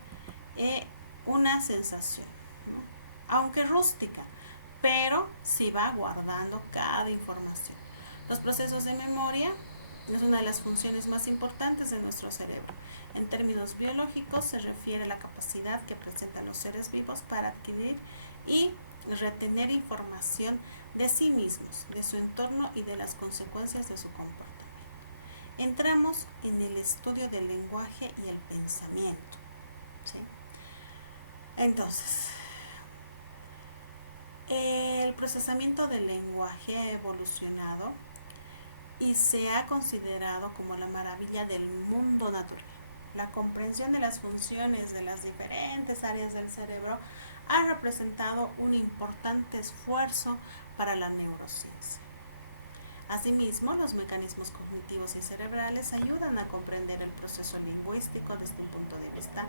una sensación, ¿no? Aunque rústica, pero sí va guardando cada información. Los procesos de memoria es una de las funciones más importantes de nuestro cerebro. En términos biológicos se refiere a la capacidad que presentan los seres vivos para adquirir y retener información de sí mismos, de su entorno y de las consecuencias de su comportamiento. Entramos en el estudio del lenguaje y el pensamiento, ¿sí? Entonces, el procesamiento del lenguaje ha evolucionado y se ha considerado como la maravilla del mundo natural. La comprensión de las funciones de las diferentes áreas del cerebro ha representado un importante esfuerzo para la neurociencia. Asimismo, los mecanismos cognitivos y cerebrales ayudan a comprender el proceso lingüístico desde un punto de vista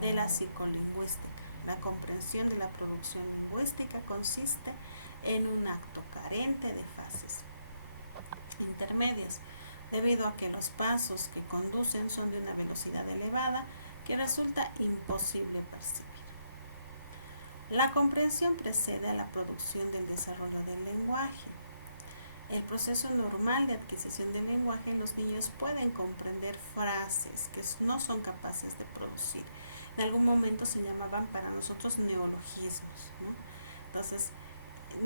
de la psicolingüística. La comprensión de la producción lingüística consiste en un acto carente de fases intermedias, debido a que los pasos que conducen son de una velocidad elevada que resulta imposible percibir. La comprensión precede a la producción del desarrollo del lenguaje. El proceso normal de adquisición del lenguaje en los niños pueden comprender frases que no son capaces de producir. En algún momento se llamaban para nosotros neologismos, ¿no? Entonces,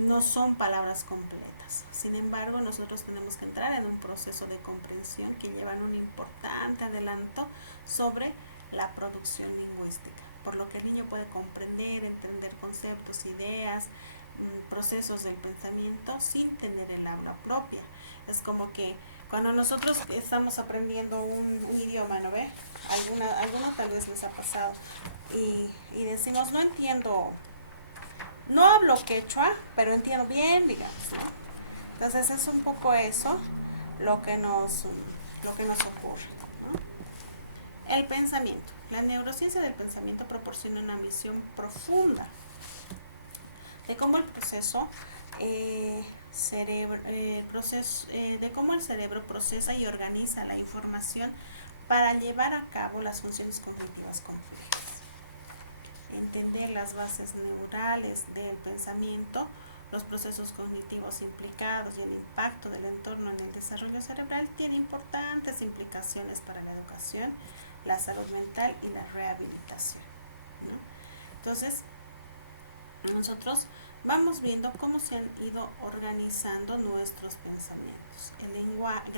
no son palabras completas. Sin embargo, nosotros tenemos que entrar en un proceso de comprensión que llevan un importante adelanto sobre la producción lingüística, por lo que el niño puede comprender, entender conceptos, ideas, procesos del pensamiento sin tener el habla propia. Es como que cuando nosotros estamos aprendiendo un idioma, ¿no ve? Alguno tal vez les ha pasado y decimos, no entiendo, no hablo quechua, pero entiendo bien, digamos, ¿no? Entonces es un poco eso lo que nos ocurre, ¿no? El pensamiento. La neurociencia del pensamiento proporciona una visión profunda de cómo el proceso, de cómo el cerebro procesa y organiza la información para llevar a cabo las funciones cognitivas complejas. Entender las bases neurales del pensamiento, los procesos cognitivos implicados y el impacto del entorno en el desarrollo cerebral tiene importantes implicaciones para la educación, la salud mental y la rehabilitación, ¿no? Entonces, nosotros vamos viendo cómo se han ido organizando nuestros pensamientos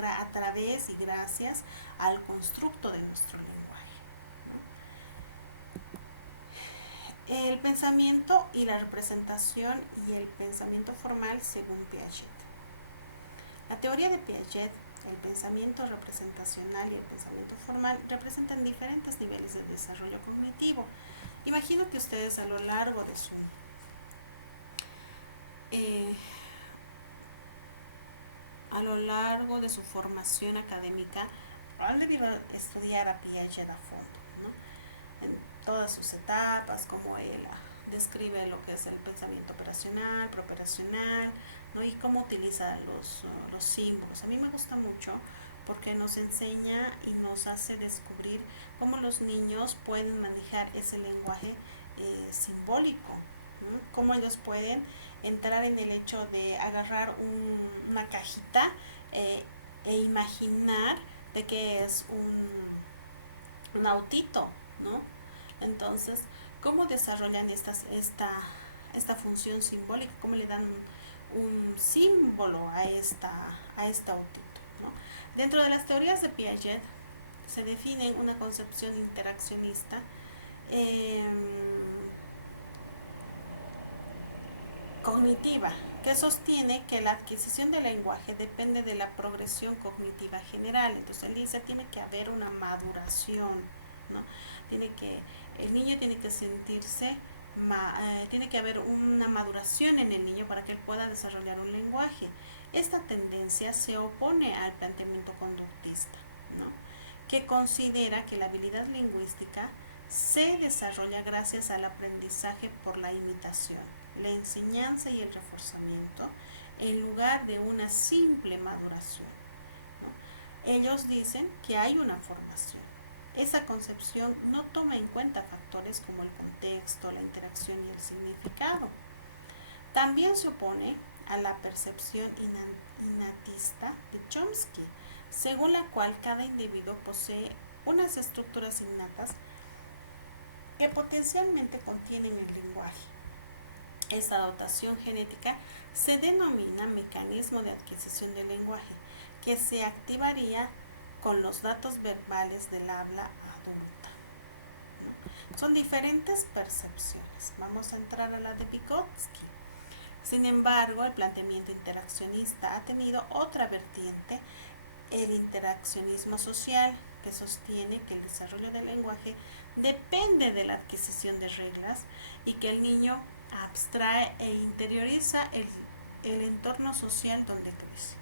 a través y gracias al constructo de nuestro lenguaje, ¿no? El pensamiento y la representación y el pensamiento formal según Piaget. La teoría de Piaget, el pensamiento representacional y el pensamiento formal representan diferentes niveles de desarrollo cognitivo. Imagino que ustedes a lo largo de su formación académica han debido estudiar a Piaget a fondo, ¿no? En todas sus etapas, como él describe lo que es el pensamiento operacional, preoperacional, ¿no? Y cómo utiliza los símbolos. A mí me gusta mucho porque nos enseña y nos hace descubrir cómo los niños pueden manejar ese lenguaje simbólico, ¿no? Cómo ellos pueden entrar en el hecho de agarrar una cajita e imaginar de que es un autito, ¿no? Entonces, ¿cómo desarrollan esta función simbólica? ¿Cómo le dan un símbolo a este autito, ¿no? Dentro de las teorías de Piaget se define una concepción interaccionista cognitiva, que sostiene que la adquisición del lenguaje depende de la progresión cognitiva general. Entonces él dice, tiene que haber una maduración, ¿no? El niño tiene que sentirse tiene que haber una maduración en el niño para que él pueda desarrollar un lenguaje. Esta tendencia se opone al planteamiento conductista, ¿no?, que considera que la habilidad lingüística se desarrolla gracias al aprendizaje por la imitación, la enseñanza y el reforzamiento, en lugar de una simple maduración, ¿no? Ellos dicen que hay una formación. Esa concepción no toma en cuenta factores como el contexto, la interacción y el significado. También se opone a la percepción innatista de Chomsky, según la cual cada individuo posee unas estructuras innatas que potencialmente contienen el lenguaje. Esta dotación genética se denomina mecanismo de adquisición del lenguaje, que se activaría con los datos verbales del habla adulta, ¿no? Son diferentes percepciones. Vamos a entrar a la de Vygotsky. Sin embargo, el planteamiento interaccionista ha tenido otra vertiente, el interaccionismo social, que sostiene que el desarrollo del lenguaje depende de la adquisición de reglas y que el niño abstrae e interioriza el entorno social donde crece.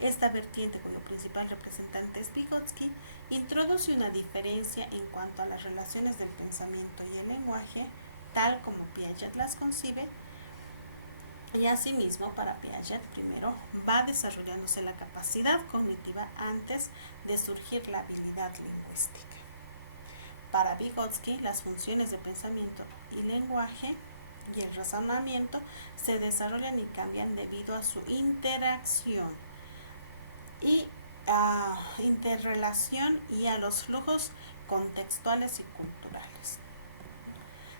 Esta vertiente, cuyo principal representante es Vygotsky, introduce una diferencia en cuanto a las relaciones del pensamiento y el lenguaje, tal como Piaget las concibe, y asimismo para Piaget primero va desarrollándose la capacidad cognitiva antes de surgir la habilidad lingüística. Para Vygotsky, las funciones de pensamiento y lenguaje y el razonamiento se desarrollan y cambian debido a su interacción y interrelación y a los flujos contextuales y culturales.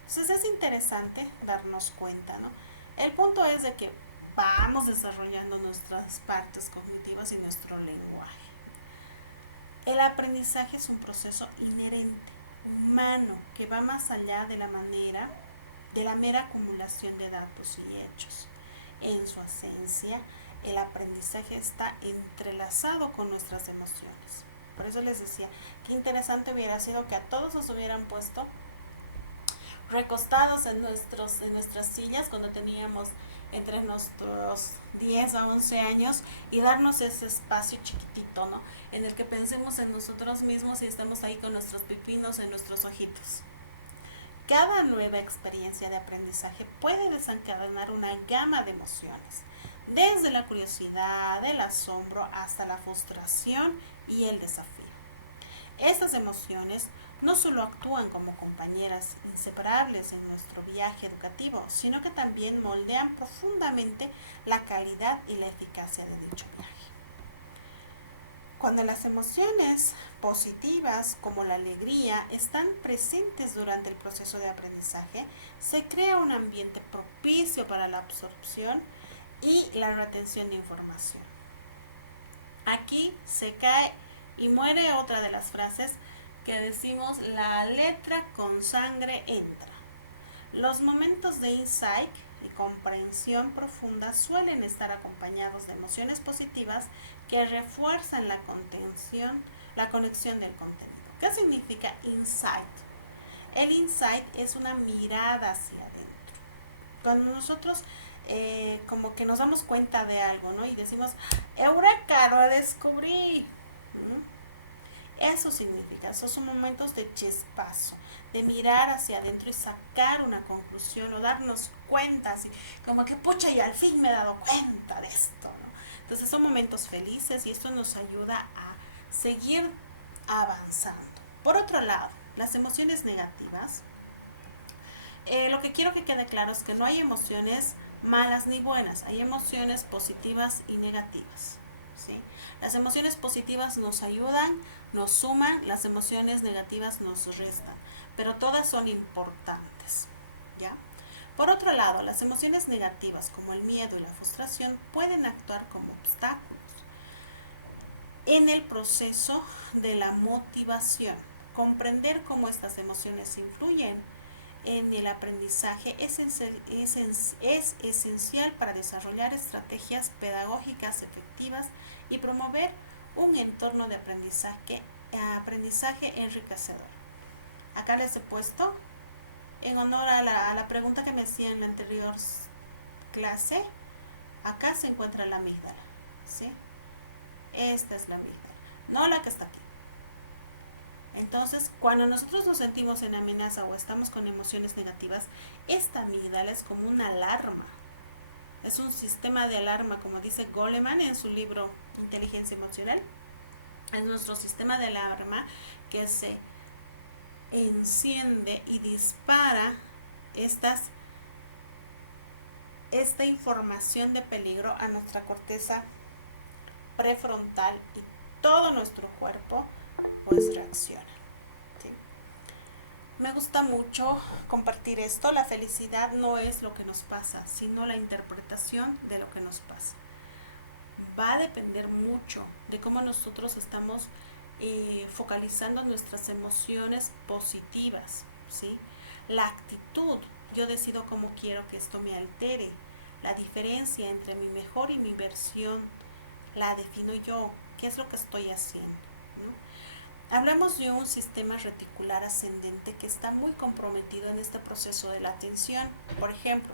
Entonces es interesante darnos cuenta, ¿no? El punto es de que vamos desarrollando nuestras partes cognitivas y nuestro lenguaje. El aprendizaje es un proceso inherente, humano, que va más allá de la mera acumulación de datos y hechos. En su esencia, el aprendizaje está entrelazado con nuestras emociones. Por eso les decía, qué interesante hubiera sido que a todos nos hubieran puesto recostados en nuestras sillas cuando teníamos entre nuestros 10 a 11 años y darnos ese espacio chiquitito, ¿no?, en el que pensemos en nosotros mismos y estemos ahí con nuestros pepinos en nuestros ojitos. Cada nueva experiencia de aprendizaje puede desencadenar una gama de emociones, desde la curiosidad, el asombro, hasta la frustración y el desafío. Estas emociones no solo actúan como compañeras inseparables en nuestro viaje educativo, sino que también moldean profundamente la calidad y la eficacia de dicho viaje. Cuando las emociones positivas, como la alegría, están presentes durante el proceso de aprendizaje, se crea un ambiente propicio para la absorción y la retención de información. Aquí se cae y muere otra de las frases que decimos: la letra con sangre entra. Los momentos de insight y comprensión profunda suelen estar acompañados de emociones positivas que refuerzan la conexión del contenido. ¿Qué significa insight? El insight es una mirada hacia adentro. Cuando nosotros como que nos damos cuenta de algo, ¿no?, y decimos: ¡Eureka! ¡Lo descubrí! Eso significa, esos son momentos de chispazo, de mirar hacia adentro y sacar una conclusión o darnos cuenta, así como que pucha, y al fin me he dado cuenta de esto, ¿no? Entonces son momentos felices y esto nos ayuda a seguir avanzando. Por otro lado, las emociones negativas, lo que quiero que quede claro es que no hay emociones malas ni buenas, hay emociones positivas y negativas, ¿sí? Las emociones positivas nos ayudan, nos suman, las emociones negativas nos restan, pero todas son importantes, ¿ya? Por otro lado, las emociones negativas como el miedo y la frustración pueden actuar como obstáculos en el proceso de la motivación. Comprender cómo estas emociones influyen en el aprendizaje es esencial para desarrollar estrategias pedagógicas efectivas y promover un entorno de aprendizaje enriquecedor. Acá les he puesto en honor a la pregunta que me hacía en la anterior clase, acá se encuentra la amígdala, ¿sí? Esta es la amígdala, no la que está aquí. Entonces, cuando nosotros nos sentimos en amenaza o estamos con emociones negativas, esta amígdala es como una alarma. Es un sistema de alarma, como dice Goleman en su libro Inteligencia Emocional. Es nuestro sistema de alarma que se enciende y dispara esta información de peligro a nuestra corteza prefrontal y todo nuestro cuerpo pues reacciona. ¿Sí? Me gusta mucho compartir esto. La felicidad no es lo que nos pasa, sino la interpretación de lo que nos pasa. Va a depender mucho de cómo nosotros estamos focalizando nuestras emociones positivas, ¿sí? La actitud, yo decido cómo quiero que esto me altere. La diferencia entre mi mejor y mi versión la defino yo, qué es lo que estoy haciendo, ¿no? Hablamos de un sistema reticular ascendente que está muy comprometido en este proceso de la atención. Por ejemplo,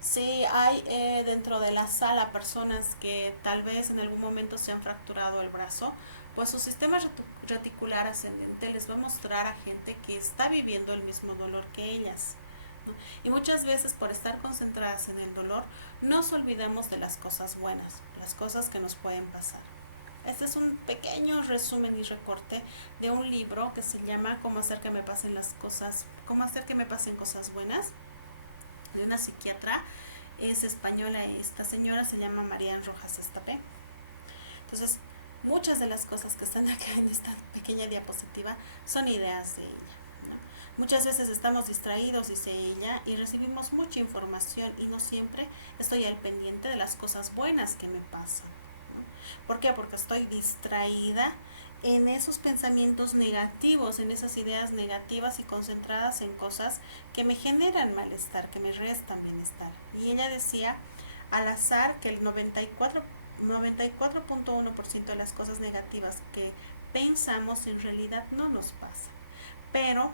si hay dentro de la sala personas que tal vez en algún momento se han fracturado el brazo, pues su sistema reticular ascendente les va a mostrar a gente que está viviendo el mismo dolor que ellas, ¿no? Y muchas veces por estar concentradas en el dolor nos olvidamos de las cosas buenas, las cosas que nos pueden pasar. Este es un pequeño resumen y recorte de un libro que se llama Cómo hacer que me pasen cosas buenas, de una psiquiatra, es española, esta señora se llama Marian Rojas Estapé. Entonces, muchas de las cosas que están acá en esta pequeña diapositiva son ideas de ella, ¿no? Muchas veces estamos distraídos, dice ella, y recibimos mucha información y no siempre estoy al pendiente de las cosas buenas que me pasan, ¿no? ¿Por qué? Porque estoy distraída en esos pensamientos negativos, en esas ideas negativas y concentradas en cosas que me generan malestar, que me restan bienestar. Y ella decía al azar que el 94.1% de las cosas negativas que pensamos en realidad no nos pasan, pero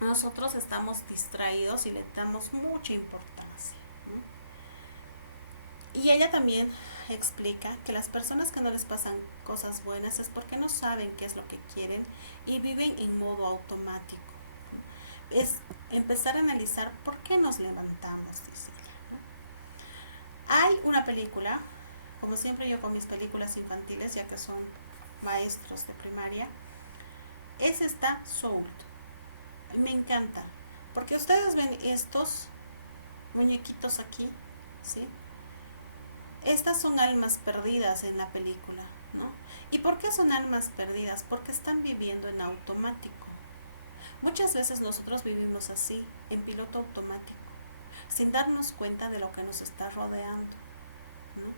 nosotros estamos distraídos y le damos mucha importancia, ¿no? Y ella también explica que las personas que no les pasan cosas buenas es porque no saben qué es lo que quieren y viven en modo automático. Es empezar a analizar por qué nos levantamos, dice ella, ¿no? Hay una película, como siempre yo con mis películas infantiles, ya que son maestros de primaria, es esta Soul. Me encanta, porque ustedes ven estos muñequitos aquí, ¿sí? Estas son almas perdidas en la película, ¿no? ¿Y por qué son almas perdidas? Porque están viviendo en automático. Muchas veces nosotros vivimos así, en piloto automático, sin darnos cuenta de lo que nos está rodeando, ¿no?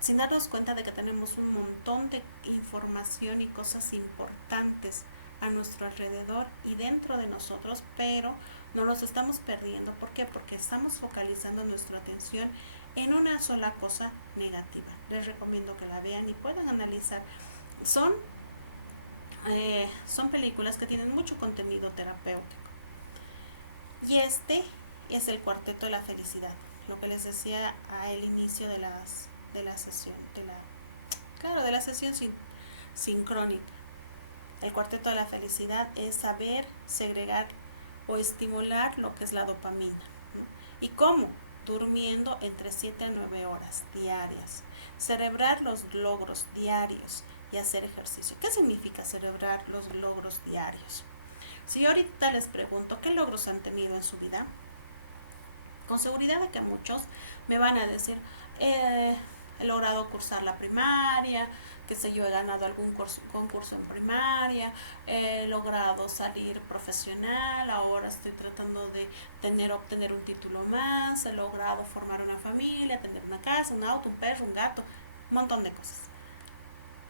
Sin darnos cuenta de que tenemos un montón de información y cosas importantes a nuestro alrededor y dentro de nosotros, pero no los estamos perdiendo. ¿Por qué? Porque estamos focalizando nuestra atención en una sola cosa negativa. Les recomiendo que la vean y puedan analizar. Son películas que tienen mucho contenido terapéutico. Y este es el Cuarteto de la Felicidad, lo que les decía al inicio de la sesión, de la sesión sincrónica. El Cuarteto de la Felicidad es saber segregar o estimular lo que es la dopamina, ¿no? ¿Y cómo? Durmiendo entre 7 a 9 horas diarias, celebrar los logros diarios y hacer ejercicio. ¿Qué significa celebrar los logros diarios? Si yo ahorita les pregunto qué logros han tenido en su vida, con seguridad de que muchos me van a decir, he logrado cursar la primaria, qué sé yo, he ganado algún concurso en primaria, he logrado salir profesional, ahora estoy tratando de obtener un título más, he logrado formar una familia, tener una casa, un auto, un perro, un gato, un montón de cosas.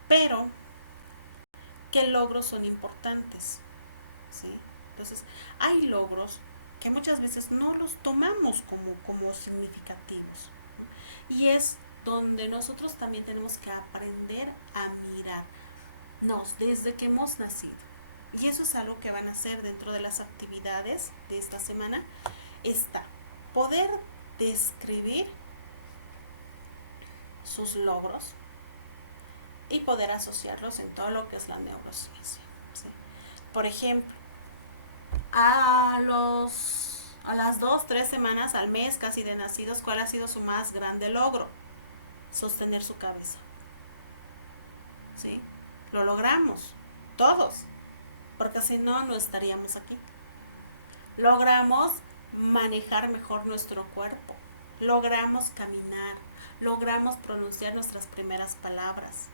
Pero, ¿qué logros son importantes? ¿Sí? Entonces, hay logros que muchas veces no los tomamos como significativos, ¿no? Y es donde nosotros también tenemos que aprender a mirarnos desde que hemos nacido. Y eso es algo que van a hacer dentro de las actividades de esta semana. Está poder describir sus logros y poder asociarlos en todo lo que es la neurociencia. ¿Sí? Por ejemplo, a las 2-3 semanas, al mes casi de nacidos, ¿cuál ha sido su más grande logro? Sostener su cabeza. ¿Sí? Lo logramos, todos, porque si no, no estaríamos aquí. Logramos manejar mejor nuestro cuerpo, logramos caminar, logramos pronunciar nuestras primeras palabras.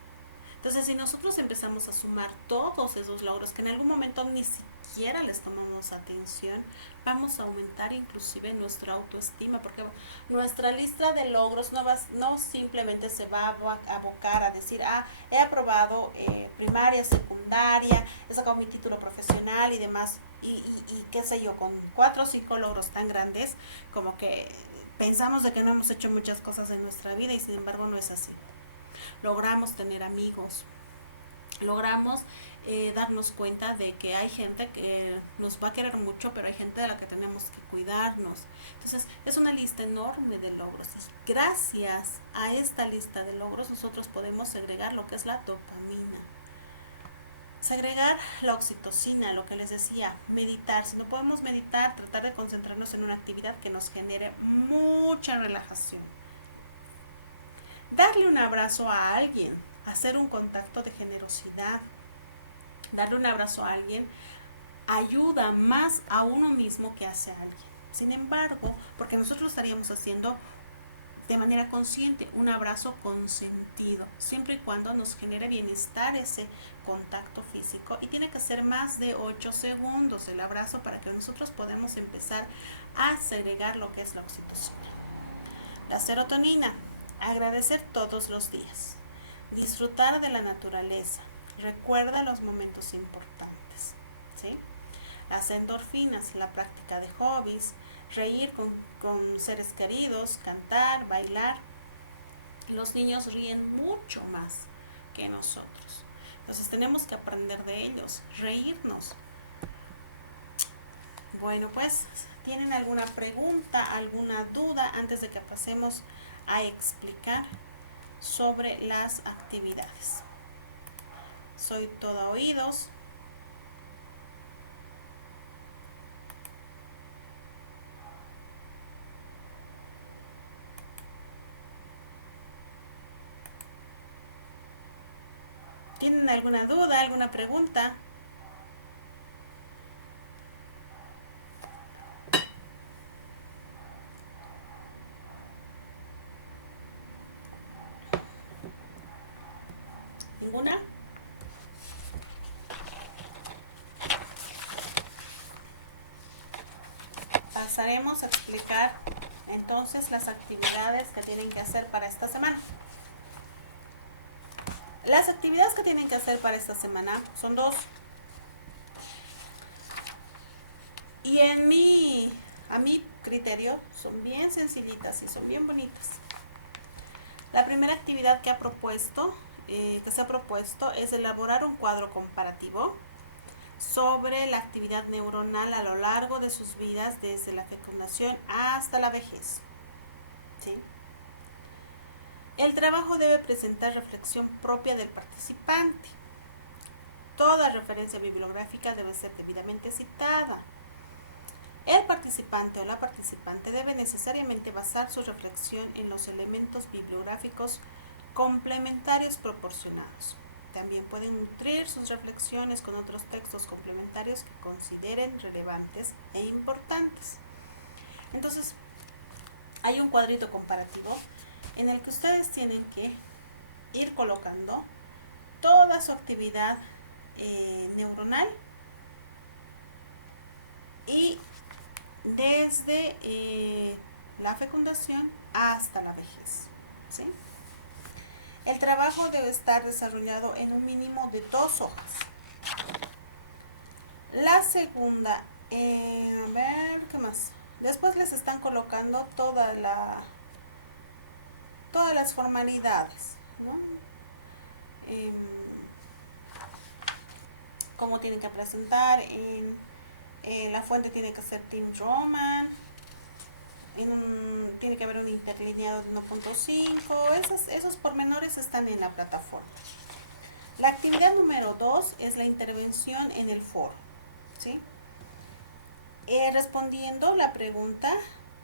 Entonces, si nosotros empezamos a sumar todos esos logros que en algún momento ni siquiera les tomamos atención, vamos a aumentar inclusive nuestra autoestima, porque nuestra lista de logros no simplemente se va a abocar a decir, he aprobado primaria, secundaria, he sacado mi título profesional y demás, y qué sé yo, con 4 o 5 logros tan grandes, como que pensamos de que no hemos hecho muchas cosas en nuestra vida y sin embargo no es así. Logramos tener amigos, logramos darnos cuenta de que hay gente que nos va a querer mucho, pero hay gente de la que tenemos que cuidarnos. Entonces, es una lista enorme de logros. Y gracias a esta lista de logros, nosotros podemos segregar lo que es la dopamina. Segregar la oxitocina, lo que les decía, meditar. Si no podemos meditar, tratar de concentrarnos en una actividad que nos genere mucha relajación. Darle un abrazo a alguien, hacer un contacto de generosidad. Darle un abrazo a alguien ayuda más a uno mismo que hace a alguien. Sin embargo, porque nosotros lo estaríamos haciendo de manera consciente, un abrazo consentido, siempre y cuando nos genere bienestar ese contacto físico. Y tiene que ser más de 8 segundos el abrazo para que nosotros podamos empezar a segregar lo que es la oxitocina. La serotonina. Agradecer todos los días, disfrutar de la naturaleza, recuerda los momentos importantes, ¿sí? Las endorfinas, la práctica de hobbies, reír con seres queridos, cantar, bailar. Los niños ríen mucho más que nosotros, entonces tenemos que aprender de ellos, reírnos. Bueno, pues, ¿tienen alguna pregunta, alguna duda antes de que pasemos a explicar sobre las actividades? Soy todo oídos. ¿Tienen alguna duda, alguna pregunta? ¿Ninguna? Pasaremos a explicar entonces las actividades que tienen que hacer para esta semana. Las actividades que tienen que hacer para esta semana son 2. Y a mi criterio son bien sencillitas y son bien bonitas. La primera actividad que se ha propuesto es elaborar un cuadro comparativo sobre la actividad neuronal a lo largo de sus vidas desde la fecundación hasta la vejez. ¿Sí? El trabajo debe presentar reflexión propia del participante. Toda referencia bibliográfica debe ser debidamente citada. El participante o la participante debe necesariamente basar su reflexión en los elementos bibliográficos complementarios proporcionados. También pueden nutrir sus reflexiones con otros textos complementarios que consideren relevantes e importantes. Entonces, hay un cuadrito comparativo en el que ustedes tienen que ir colocando toda su actividad neuronal y desde la fecundación hasta la vejez, ¿sí? El trabajo debe estar desarrollado en un mínimo de 2 hojas. La segunda, a ver, ¿qué más? Después les están colocando todas las formalidades, ¿no? cómo tienen que presentar, la fuente tiene que ser Tim Roman, tiene que haber un interlineado de 1.5, esos pormenores están en la plataforma. La actividad número 2 es la intervención en el foro, ¿sí? Respondiendo la pregunta,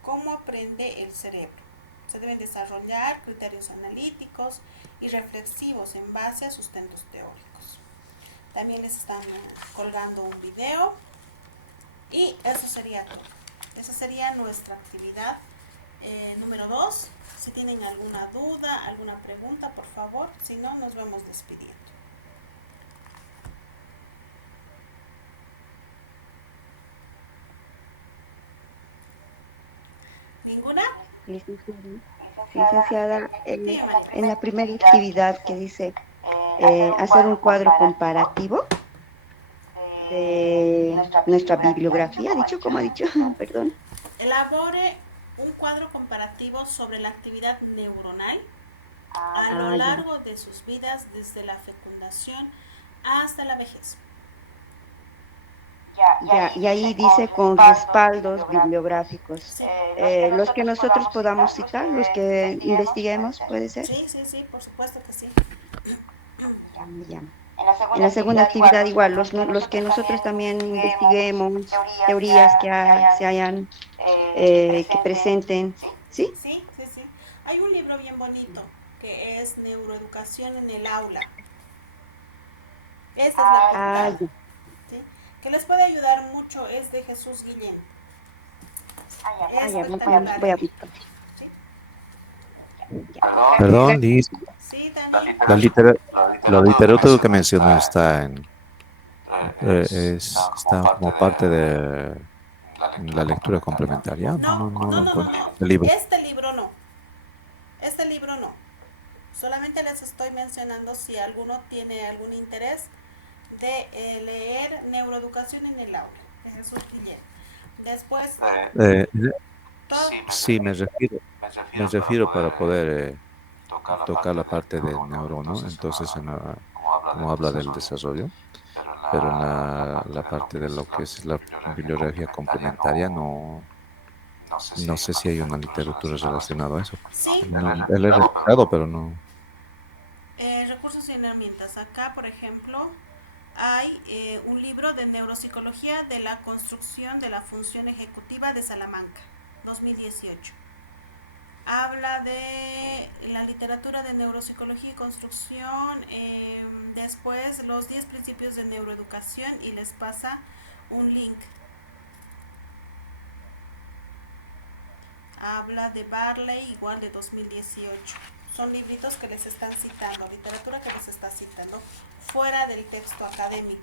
¿cómo aprende el cerebro? Se deben desarrollar criterios analíticos y reflexivos en base a sustentos teóricos. También les están colgando un video y eso sería todo. Esa sería nuestra actividad número 2. Si tienen alguna duda, alguna pregunta, por favor. Si no, nos vamos despidiendo. ¿Ninguna? Licenciada, en la primera actividad que dice hacer un cuadro comparativo de nuestra bibliografía, ¿cómo ha dicho? Perdón. Elabore un cuadro comparativo sobre la actividad neuronal a lo largo de sus vidas desde la fecundación hasta la vejez. Ya, y ahí dice con respaldos bibliográficos. Sí. Los que nosotros podamos citar, los que investiguemos, ¿puede ser? Sí, por supuesto que sí. Ya. En la segunda actividad igual, los que nosotros también investiguemos, teorías que se hayan, que presenten, ¿sí? Sí. Hay un libro bien bonito que es Neuroeducación en el aula. Esta es la portada, ¿sí? Que les puede ayudar mucho, es de Jesús Guillén. Voy a buscar. ¿Sí? Perdón, Liz. Sí, Dani. La literatura que mencionó está está como parte de la lectura complementaria. No lo encuentro. El libro. Este libro no. Solamente les estoy mencionando si alguno tiene algún interés de leer Neuroeducación en el aula, de Jesús Guillén. Después, Sí, me refiero para poder tocar la parte del neurona, entonces como habla del desarrollo, pero en la parte de lo que es la bibliografía complementaria no sé si hay una literatura relacionada a eso. sí, No, él es registrado, pero no. recursos y herramientas. Acá, por ejemplo, hay un libro de neuropsicología de la construcción de la función ejecutiva de Salamanca, 2018. Habla de la literatura de neuropsicología y construcción, después los 10 principios de neuroeducación y les pasa un link. Habla de Barley, igual de 2018. Son libritos que les están citando, literatura que les está citando, fuera del texto académico.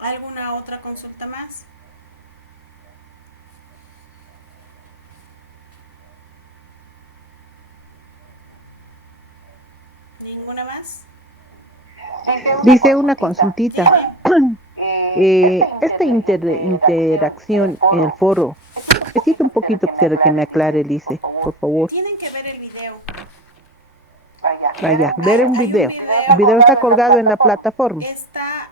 ¿Alguna otra consulta más? ¿Ninguna más? Dice una consultita. Esta interacción en el foro, necesito un poquito que me aclare, Lice, por favor. Tienen que ver el video. Vaya, ver un video. El video está colgado en la plataforma. Está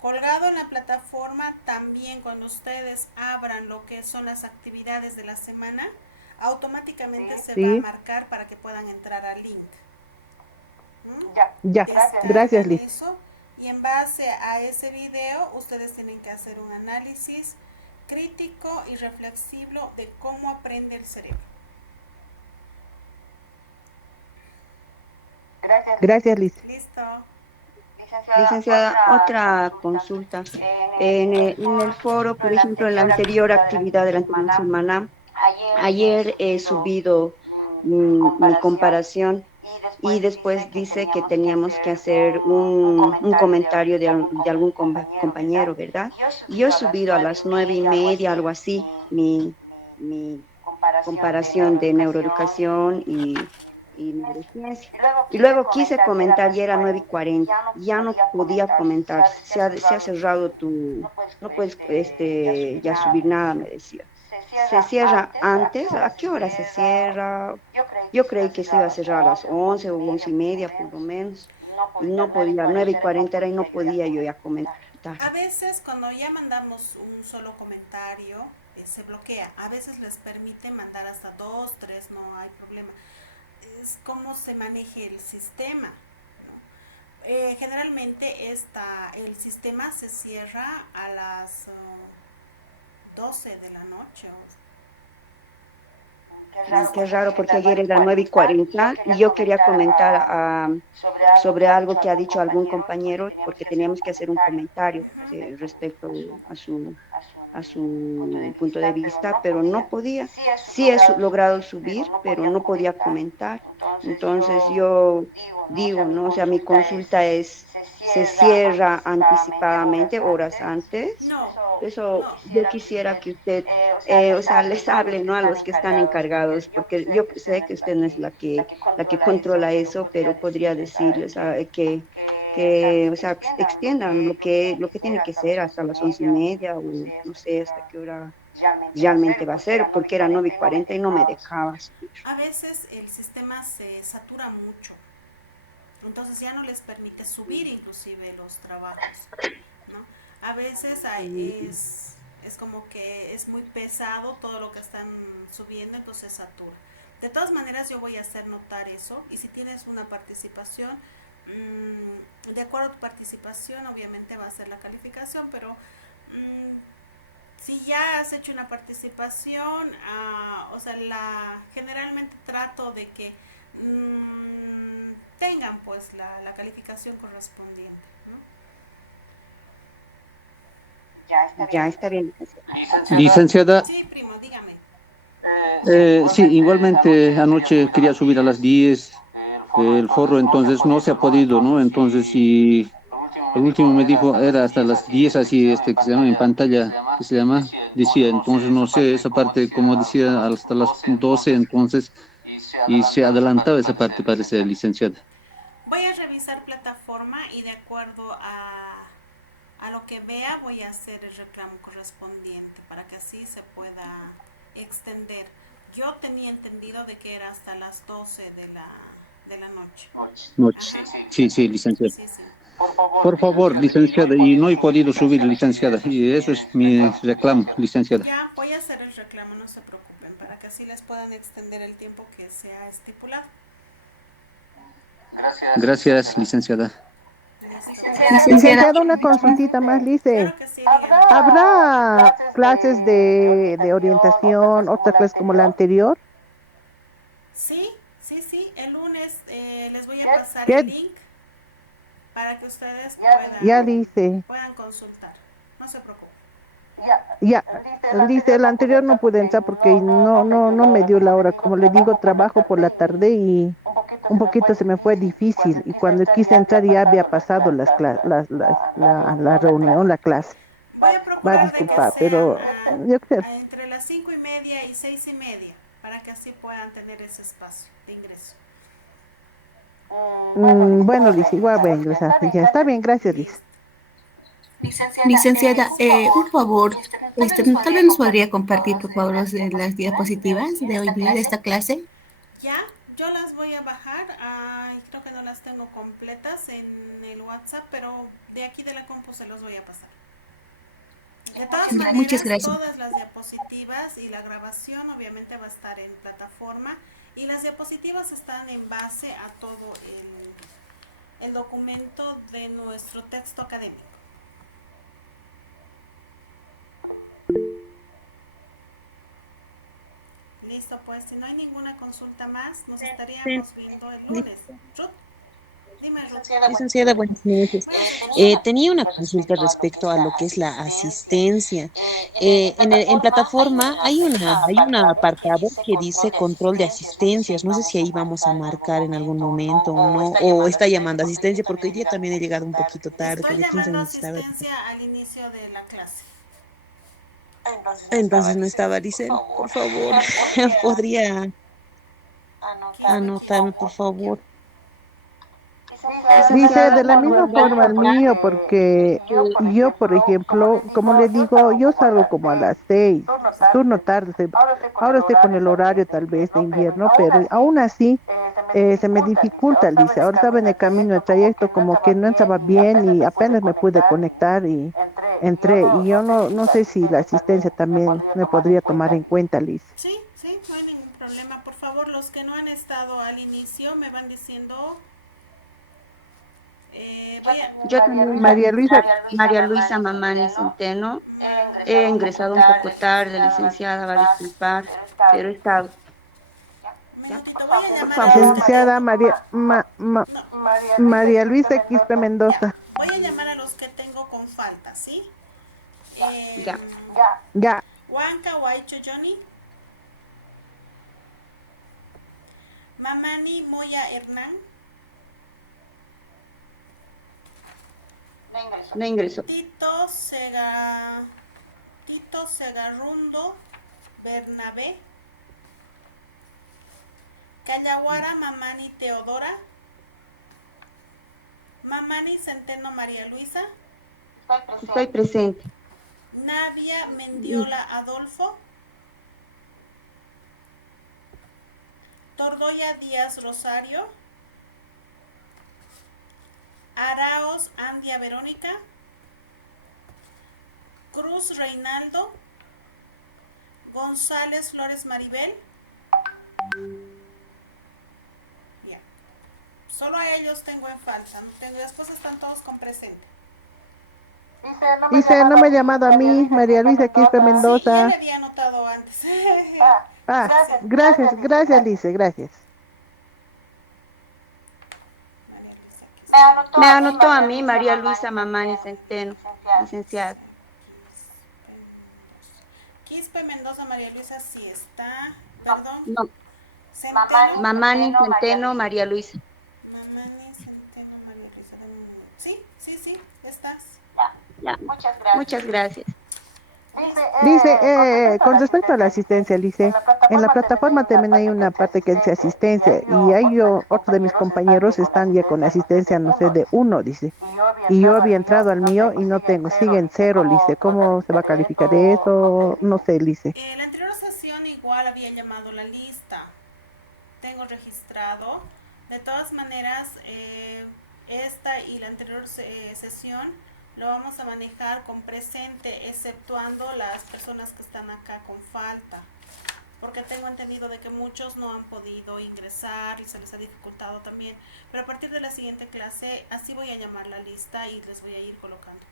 colgado en la plataforma. También cuando ustedes abran lo que son las actividades de la semana, automáticamente se va a marcar para que puedan entrar al link. Ya, gracias, Liz. Eso, y en base a ese video, ustedes tienen que hacer un análisis crítico y reflexivo de cómo aprende el cerebro. Gracias, Liz. Listo. Licenciada, otra consulta. En el foro, por ejemplo, en la anterior actividad de la anterior semana, ayer he subido mi comparación y después dice que teníamos que hacer un comentario de algún compañero, ¿verdad? Yo he subido a las 9:30, algo así, mi comparación de neuroeducación y neurociencia. Y luego quise comentar y era 9:40, ya no podía comentar, se ha cerrado no puedes ya subir nada, me decía. ¿Se cierra antes? ¿A qué hora se cierra? Yo creí que se iba a cerrar a las 11 o 11:30 por lo menos. Y no podía, 9:40 era y no podía yo ya comentar. A veces cuando ya mandamos un solo comentario, se bloquea. A veces les permite mandar hasta 2, 3, no hay problema. Es cómo se maneje el sistema, ¿no? Generalmente el sistema se cierra a las 12 de la noche. Qué raro, porque ayer era 9:40 y yo quería comentar sobre algo que ha dicho algún compañero, porque teníamos que hacer un comentario respecto a su punto de vista, pero no podía. Sí he logrado subir, pero no podía comentar. Entonces yo digo, ¿no? O sea, mi consulta se cierra anticipadamente, horas antes. No, Eso no. yo quisiera que usted, o sea, les hable, ¿no? A los que están encargados, porque yo sé que usted no es la que controla eso, pero podría decirles o sea, que extiendan lo que tiene que ser hasta las 11:30 o no sé hasta qué hora realmente va a ser, porque era 9:40 y no me dejaba subir. A veces el sistema se satura mucho, entonces ya no les permite subir inclusive los trabajos, ¿no? A veces es como que es muy pesado todo lo que están subiendo, entonces satura. De todas maneras yo voy a hacer notar eso, y si tienes una participación, de acuerdo a tu participación obviamente va a ser la calificación, pero si ya has hecho una participación, o sea, generalmente trato de que tengan pues la calificación correspondiente, ¿no? Ya está bien. Licenciada, Sí, primo, dígame. sí, igualmente anoche quería subir a las 10 el foro, entonces no se ha podido, ¿no? Entonces, si el último me dijo era hasta las 10 así, que se llama en pantalla, que se llama, decía, entonces no sé, esa parte, como decía, hasta las 12 entonces, y se adelantaba esa parte, parece, licenciada. Voy a revisar plataforma y de acuerdo a lo que vea voy a hacer el reclamo correspondiente para que así se pueda extender. Yo tenía entendido de que era hasta las 12 de la noche. Noche. Ajá. Sí, licenciada. Sí, sí. Por favor, licenciada, y no he podido subir, licenciada, y eso es mi reclamo, licenciada. Ya voy a hacer el reclamo, no se preocupen, para que así les puedan extender el tiempo que se ha estipulado. Gracias, licenciada. Licenciado, una consultita más, Lice. Claro que sí, díganme. ¿Habrá clases de orientación, otra clase como la anterior? Sí, el lunes les voy a pasar ¿Qué? el link para que ustedes Ya, Lice. puedan consultar. No se preocupen. Ya, Lice, el anterior no pude entrar porque no me dio la hora. Como le digo, trabajo por la tarde y un poquito se me fue difícil. Y cuando quise entrar ya había pasado la reunión, la clase. Voy a Va a procurar de que disculpar, sean pero yo creo. entre las 5:30 y 6:30 para que así puedan tener ese espacio de ingreso. Bueno, Lice, igual voy a ingresar. Ya está bien, gracias, Lice. Licenciada, un favor, tal vez nos podría compartir, por favor, las diapositivas de hoy día de esta clase. Ya, yo las voy a bajar. Creo que no las tengo completas en el WhatsApp, pero de aquí de la compu se los voy a pasar. De todas maneras, Muchas gracias. todas las diapositivas y la grabación obviamente va a estar en plataforma, y las diapositivas están en base a todo el documento de nuestro texto académico. Listo, pues si no hay ninguna consulta más, nos estaríamos viendo el lunes. Ruth, dime, Ruth. Licenciada, buenas noches. Tenía una consulta respecto a lo que es la asistencia. En plataforma hay un apartado que dice control de asistencias. No sé si ahí vamos a marcar en algún momento o no, o está llamando asistencia, porque hoy día también he llegado un poquito tarde, Estoy de 15 llamando minutos estaba. asistencia al inicio de la clase. Entonces no estaba, dice, por favor, podría anotarme, por favor. Dice de licenciada, la misma forma el mío, porque yo, por ejemplo, como le digo, yo salgo como a las 6, turno tarde, ahora estoy con el horario tal vez de invierno, pero aún así se me dificulta, dice, ahora estaba en el camino de trayecto, como que no estaba bien y apenas me pude conectar y entré, y yo no sé si la asistencia también me podría tomar en cuenta, Liz. Sí, sí, no hay ningún problema. Por favor, los que no han estado al inicio me van diciendo. yo también, María Luisa, María Luisa Mamani Centeno, he ingresado un poco tarde, licenciada, va a disculpar, pero he estado, Un ¿ya? minutito, voy a Por llamar a los favor. que licenciada tengo. No, María Luisa Quispe Mendoza. voy a llamar a los que tengo con falta, ¿sí? Ya. Ya, Huanca Huaycho Johnny, Mamani Moya Hernán, No ingresó. Tito Segarrundo Bernabé, Callaguara Mamani Teodora, Mamani Centeno María Luisa, Estoy presente. Navia Mendiola Adolfo, Tordoya Díaz Rosario, Araos Andia Verónica, Cruz Reinaldo, González Flores Maribel. Bien. Solo a ellos tengo en falta. Después están todos con presente. dice, no me ha llamado a mí, María Luisa Quispe Sí, ya Mendoza. le había anotado antes. Ah, gracias, Lice, gracias. María Luisa, aquí está. Me anotó a mí María Luisa Mamani Centeno, licenciada. Quispe Mendoza María Luisa sí está. Perdón. No, Centeno. Mamani Centeno, María Luisa. Mamani Centeno María Luisa. Dame un minuto. Sí, estás. Ya. Muchas gracias. Dice, con respecto a la asistencia, Lice, en la plataforma también hay una parte que dice asistencia y otro de mis compañeros están ya con asistencia, no sé, de uno, dice. Y yo había entrado al mío y no tengo, sigue en cero, Lice. ¿Cómo se va a calificar eso? No sé, Lice. La anterior sesión igual había llamado la lista. Tengo registrado. De todas maneras, esta y la anterior sesión lo vamos a manejar con presente, exceptuando las personas que están acá con falta. Porque tengo entendido de que muchos no han podido ingresar y se les ha dificultado también. Pero a partir de la siguiente clase, así voy a llamar la lista y les voy a ir colocando.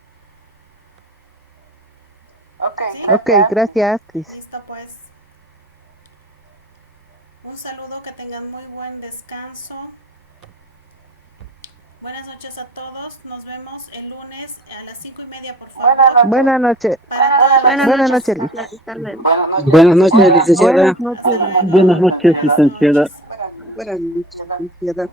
¿Sí? Ok, gracias, Lice. Listo, pues. Un saludo, que tengan muy buen descanso. Buenas noches a todos. Nos vemos el lunes a las 5:30, por favor. Buenas noches. Para todas las Buenas noches, Lice. Hasta luego. Buenas noches, licenciada. Buenas noches. Buenas noches, licenciada. Buenas noches, licenciada.